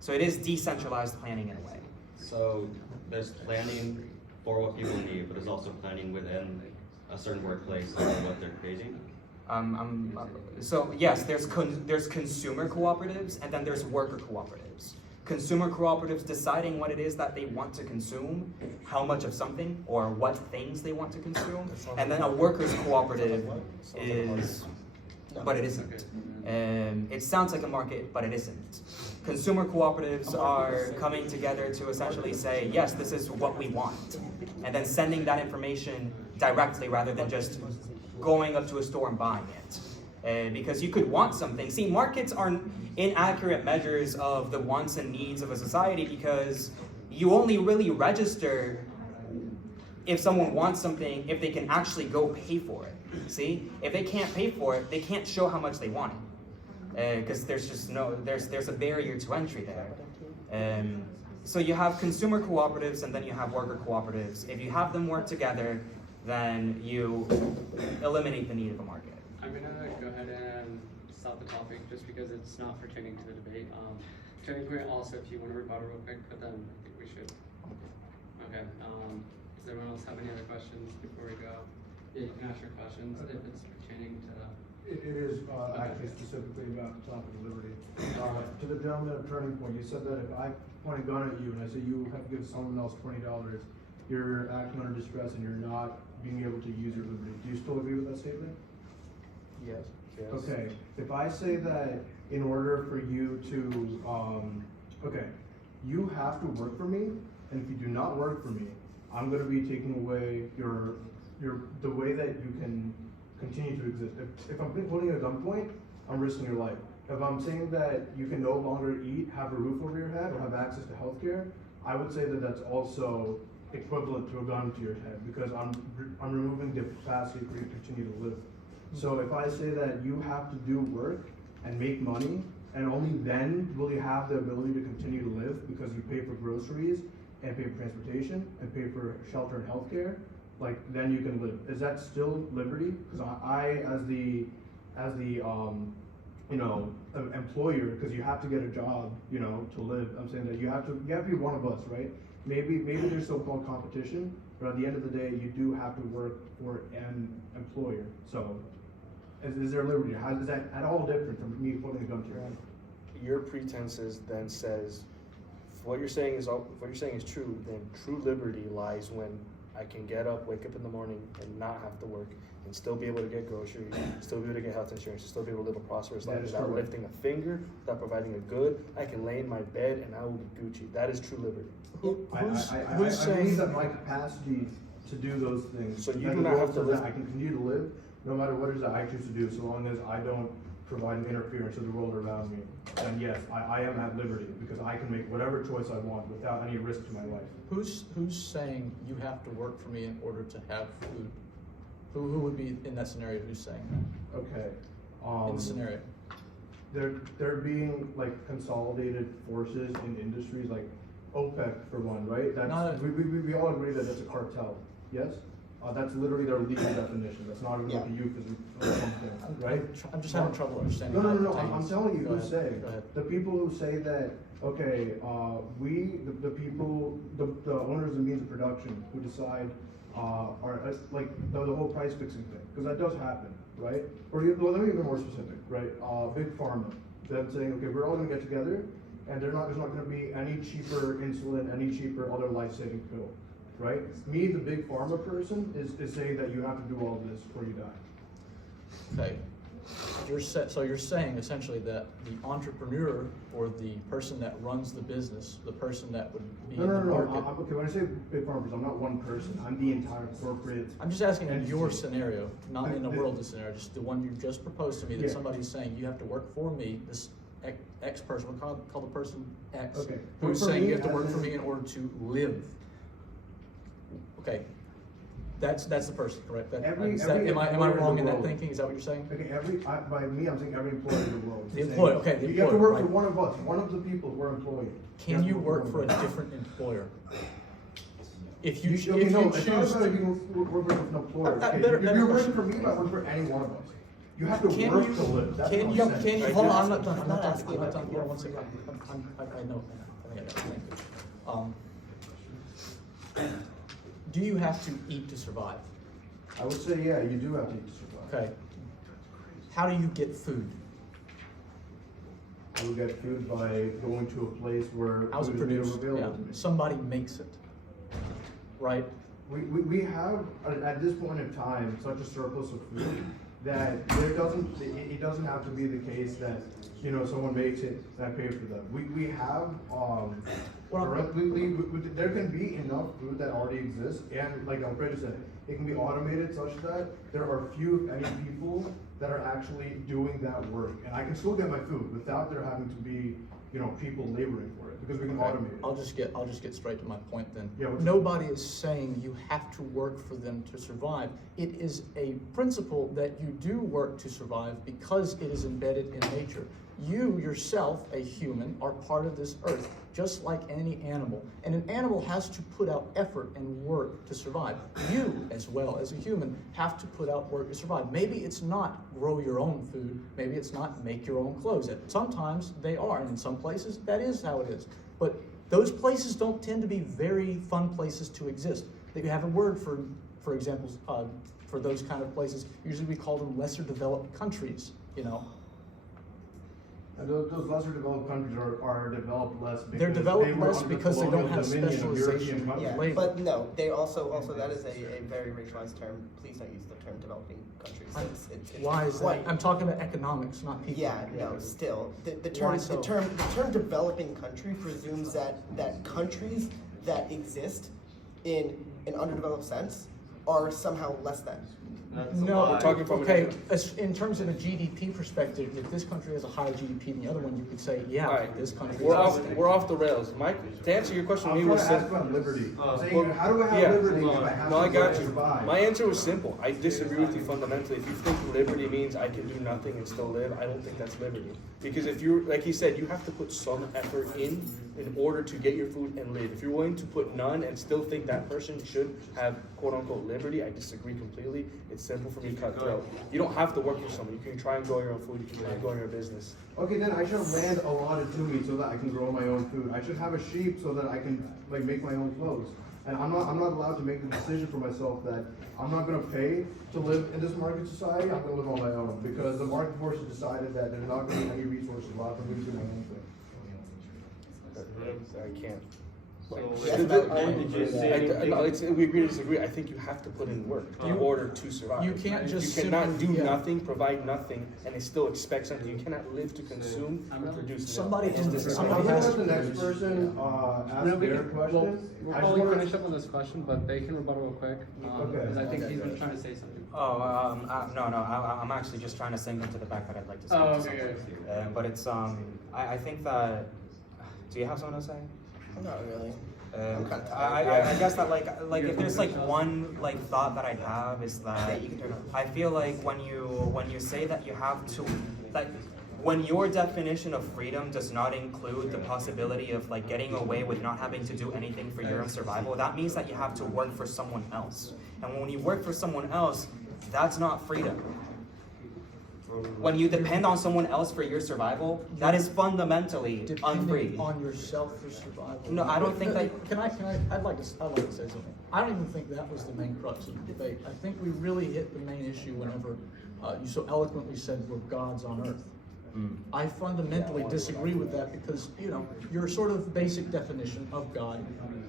So it is decentralized planning in a way. So there's planning for what people need, but there's also planning within a certain workplace and what they're creating. So yes, there's consumer cooperatives, and then there's worker cooperatives. consumer cooperatives deciding what it is that they want to consume, how much of something, or what things they want to consume, and then a workers' cooperative is, but it isn't. It sounds like a market, but it isn't. Consumer cooperatives are coming together to essentially say, yes, this is what we want, and then sending that information directly rather than just going up to a store and buying it. Because you could want something. See, markets are inaccurate measures of the wants and needs of a society because you only really register if someone wants something if they can actually go pay for it. See, if they can't pay for it, they can't show how much they want it. Because there's just there's a barrier to entry there. So you have consumer cooperatives and then you have worker cooperatives. If you have them work together, then you eliminate the need of a market. I'm gonna go ahead and stop the topic just because it's not pertaining to the debate. Turning point also, if you want to rebuttal real quick, but then I think we should. Okay. Does everyone else have any other questions before we go? Yeah, you can ask your questions if it's pertaining to. It is actually specifically about the topic of liberty. To the gentleman of Turning Point, you said that if I point a gun at you and I say you have to give someone else $20, you're acting under distress and you're not being able to use your liberty. Do you still agree with that statement? Yes. Okay, if I say that in order for you to, okay, you have to work for me, and if you do not work for me, I'm going to be taking away the way that you can continue to exist. If I'm holding you at gunpoint, I'm risking your life. If I'm saying that you can no longer eat, have a roof over your head, or have access to healthcare, I would say that that's also equivalent to a gun to your head because I'm removing the capacity for you to continue to live. So if I say that you have to do work and make money, and only then will you have the ability to continue to live because you pay for groceries and pay for transportation and pay for shelter and healthcare, like then you can live. Is that still liberty? Because I as the employer, because you have to get a job, to live. I'm saying that you have to be one of us, right? Maybe there's so-called competition, but at the end of the day, you do have to work for an employer. So, is there liberty? How is that at all different from me putting a gun to your head? Your pretenses then says, if what you're saying is true, then true liberty lies when I can get up, wake up in the morning, and not have to work, and still be able to get groceries, still be able to get health insurance, and still be able to live a prosperous life without lifting a finger, without providing a good. I can lay in my bed and I will be Gucci. That is true liberty. Who's saying? I believe that my capacity to do those things, so you do not have to live. I can continue to live no matter what it is that I choose to do, so long as I don't provide an interference to the world around me. And yes, I am at liberty because I can make whatever choice I want without any risk to my life. Who's saying you have to work for me in order to have food? Who would be in that scenario? Who's saying that? Okay. In the scenario. They're being like consolidated forces in industries like OPEC for one, right? That's, we all agree that it's a cartel. Yes? That's literally their legal definition. That's not even like a euphemism or something, right? I'm just having trouble understanding. No. I'm telling you who's saying. The people who say that, okay, the people, the owners of means of production who decide are like the whole price fixing thing, because that does happen, right? Or let me be more specific, right? Big pharma, them saying, okay, we're all going to get together, and there's not going to be any cheaper insulin, any cheaper other life-saving pill, right? Me, the big pharma person, is saying that you have to do all this before you die. Okay. So you're saying essentially that the entrepreneur or the person that runs the business, the person that would be in the market. Okay, when I say big pharma, I'm not one person. I'm the entire corporate. I'm just asking in your scenario, not in a worldly scenario, just the one you just proposed to me that somebody's saying you have to work for me. This X person, we'll call the person X, who's saying you have to work for me in order to live. Okay. That's the person, correct? Am I wrong in that thinking? Is that what you're saying? Okay, by me, I'm saying every employee in the world. The employee, okay. You have to work for one of us, one of the people who are employed. Can you work for a different employer? If you choose to work with an employer. You're working for me, but work for any one of us. You have to work to live. Can you? Hold on, I'm not done. Hold on one second. I know. Thank you. Do you have to eat to survive? I would say, yeah, you do have to eat to survive. Okay. How do you get food? I would get food by going to a place where How's it food is made produced? available Yeah. to me. Somebody makes it, right? We have, at this point in time, such a surplus of food that it doesn't have to be the case that, you know, someone makes it and I pay for them. We have, there can be enough food that already exists, and like Alfredo said, it can be automated such that there are few, if any, people that are actually doing that work. And I can still get my food without there having to be, you know, people laboring for it, because we can automate it. I'll just get straight to my point then. Yeah, Nobody is saying you have to work for them to survive. It is a principle that you do work to survive because it is embedded in nature. You yourself, a human, are part of this earth, just like any animal. And an animal has to put out effort and work to survive. You, as well as a human, have to put out work to survive. Maybe it's not grow your own food. Maybe it's not make your own clothes. Sometimes they are, and in some places that is how it is. But those places don't tend to be very fun places to exist. They have a word for example, for those kind of places. Usually we call them lesser developed countries, you know. And those lesser developed countries are developed less because They're developed they were less under because they don't have colonial dominion of specialization. European Yeah, countries. but no, they also that is a very racialized term. Please don't use the term developing countries. It's Why is that? white. I'm talking about economics, not people. Yeah, no, still. The Why term so? the term developing country presumes that countries that exist in an underdeveloped sense are somehow less than. No, We're talking from okay, in terms of a GDP perspective, if this country has a higher GDP than the other one, you could say, yeah, All right, this country we're is. off. We're off the rails. Mike, to answer your question, I'm me trying was to ask simple. about liberty. Well, Saying, how do I have liberty if I have No, to I got work to you. survive? My answer was simple. I disagree with you fundamentally. If you think liberty means I can do nothing and still live, I don't think that's liberty. Because if you're, like he said, you have to put some effort in order to get your food and live. If you're willing to put none and still think that person should have quote unquote liberty, I disagree completely. It's simple for me to cut throat. You don't have to work for someone. You can try and grow your own food. You can try and grow your business. Okay, then I should have land allotted to me so that I can grow my own food. I should have a sheep so that I can like make my own clothes. And I'm not allowed to make the decision for myself that I'm not gonna pay to live in this market society. I'm gonna live on my own because the market forces decided that there's not gonna be any resources allowed for me to do my own thing. I can't. So, we agree to disagree. I think you have to put in work in order to survive. You can't just You cannot do simply- yeah. nothing, provide nothing, and still expect something. You cannot live to consume and produce. Somebody It's in just- this- I'm gonna let the next person ask their question. We'll I just probably wanna- finish up on this question, but they can rebuttal real quick. Okay. Because I think he's been trying to say something. No, I'm actually just trying to sink into the fact that I'd like to say Oh, something. okay. But it's, I think that, do you have something to say? Not really. I guess that like if there's like one like thought that I have is that I feel like when you say that you have to like when your definition of freedom does not include the possibility of like getting away with not having to do anything for your own survival, that means that you have to work for someone else. And when you work for someone else, that's not freedom. When you depend on someone else for your survival, that is fundamentally unfree. Depending on yourself for survival. No, I don't think that. I'd like to say something. I don't even think that was the main crux of the debate. I think we really hit the main issue whenever you so eloquently said we're gods on earth. I fundamentally disagree with that because, you know, your sort of basic definition of God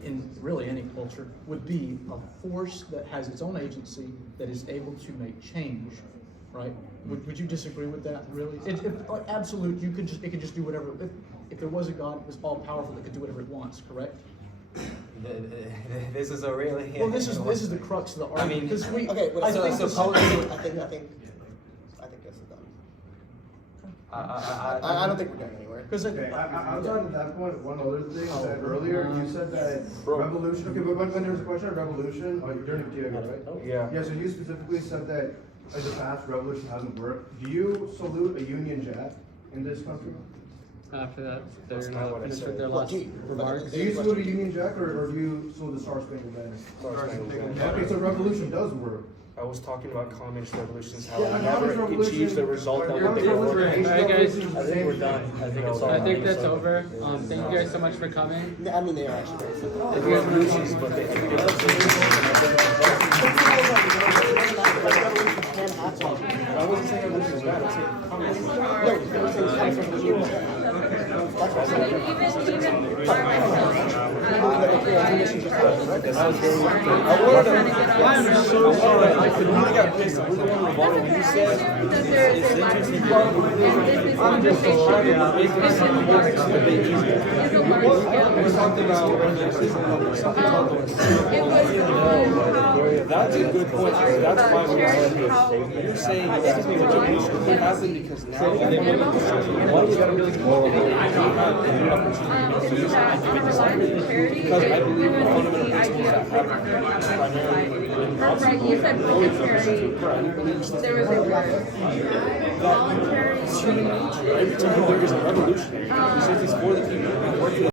in really any culture would be a force that has its own agency that is able to make change, right? Would you disagree with that, really? Absolute, it could just do whatever. If there was a God, it was all powerful, it could do whatever it wants, correct? This is a really... Well, this is the crux of the argument. I mean, because we, Okay, I think I think this is done. I don't think we're going anywhere. Okay, outside of that point, one other thing you said earlier, you said that revolution, okay, but when there was a question of revolution, during the TPUSA, right? Yeah. Yeah, so you specifically said that in the past, revolution hasn't worked. Do you salute a Union Jack in this country? After that, That's they're not not what I finished said. with their last remarks. Do you salute a Union Jack or do you salute the Star Spangled Banner? Star Spangled Banner. Okay, so revolution does work. I was talking about communist revolutions, how Yeah, it never communist achieves the result that what they were working for. Alright, guys. I think we're done. I think it's all. I think that's over. Thank you guys so much for coming. I mean, they are actually very simple. If you have revolutions, but they, I think it's I wasn't saying revolution is bad. I'm saying communism. No, I'm saying That's a good point. That's why we you're saying what happened because now because I believe in fundamental principles that have primarily right, you said voluntary. There was a word. Voluntary. Every time there is a revolutionary, he says he's for the people.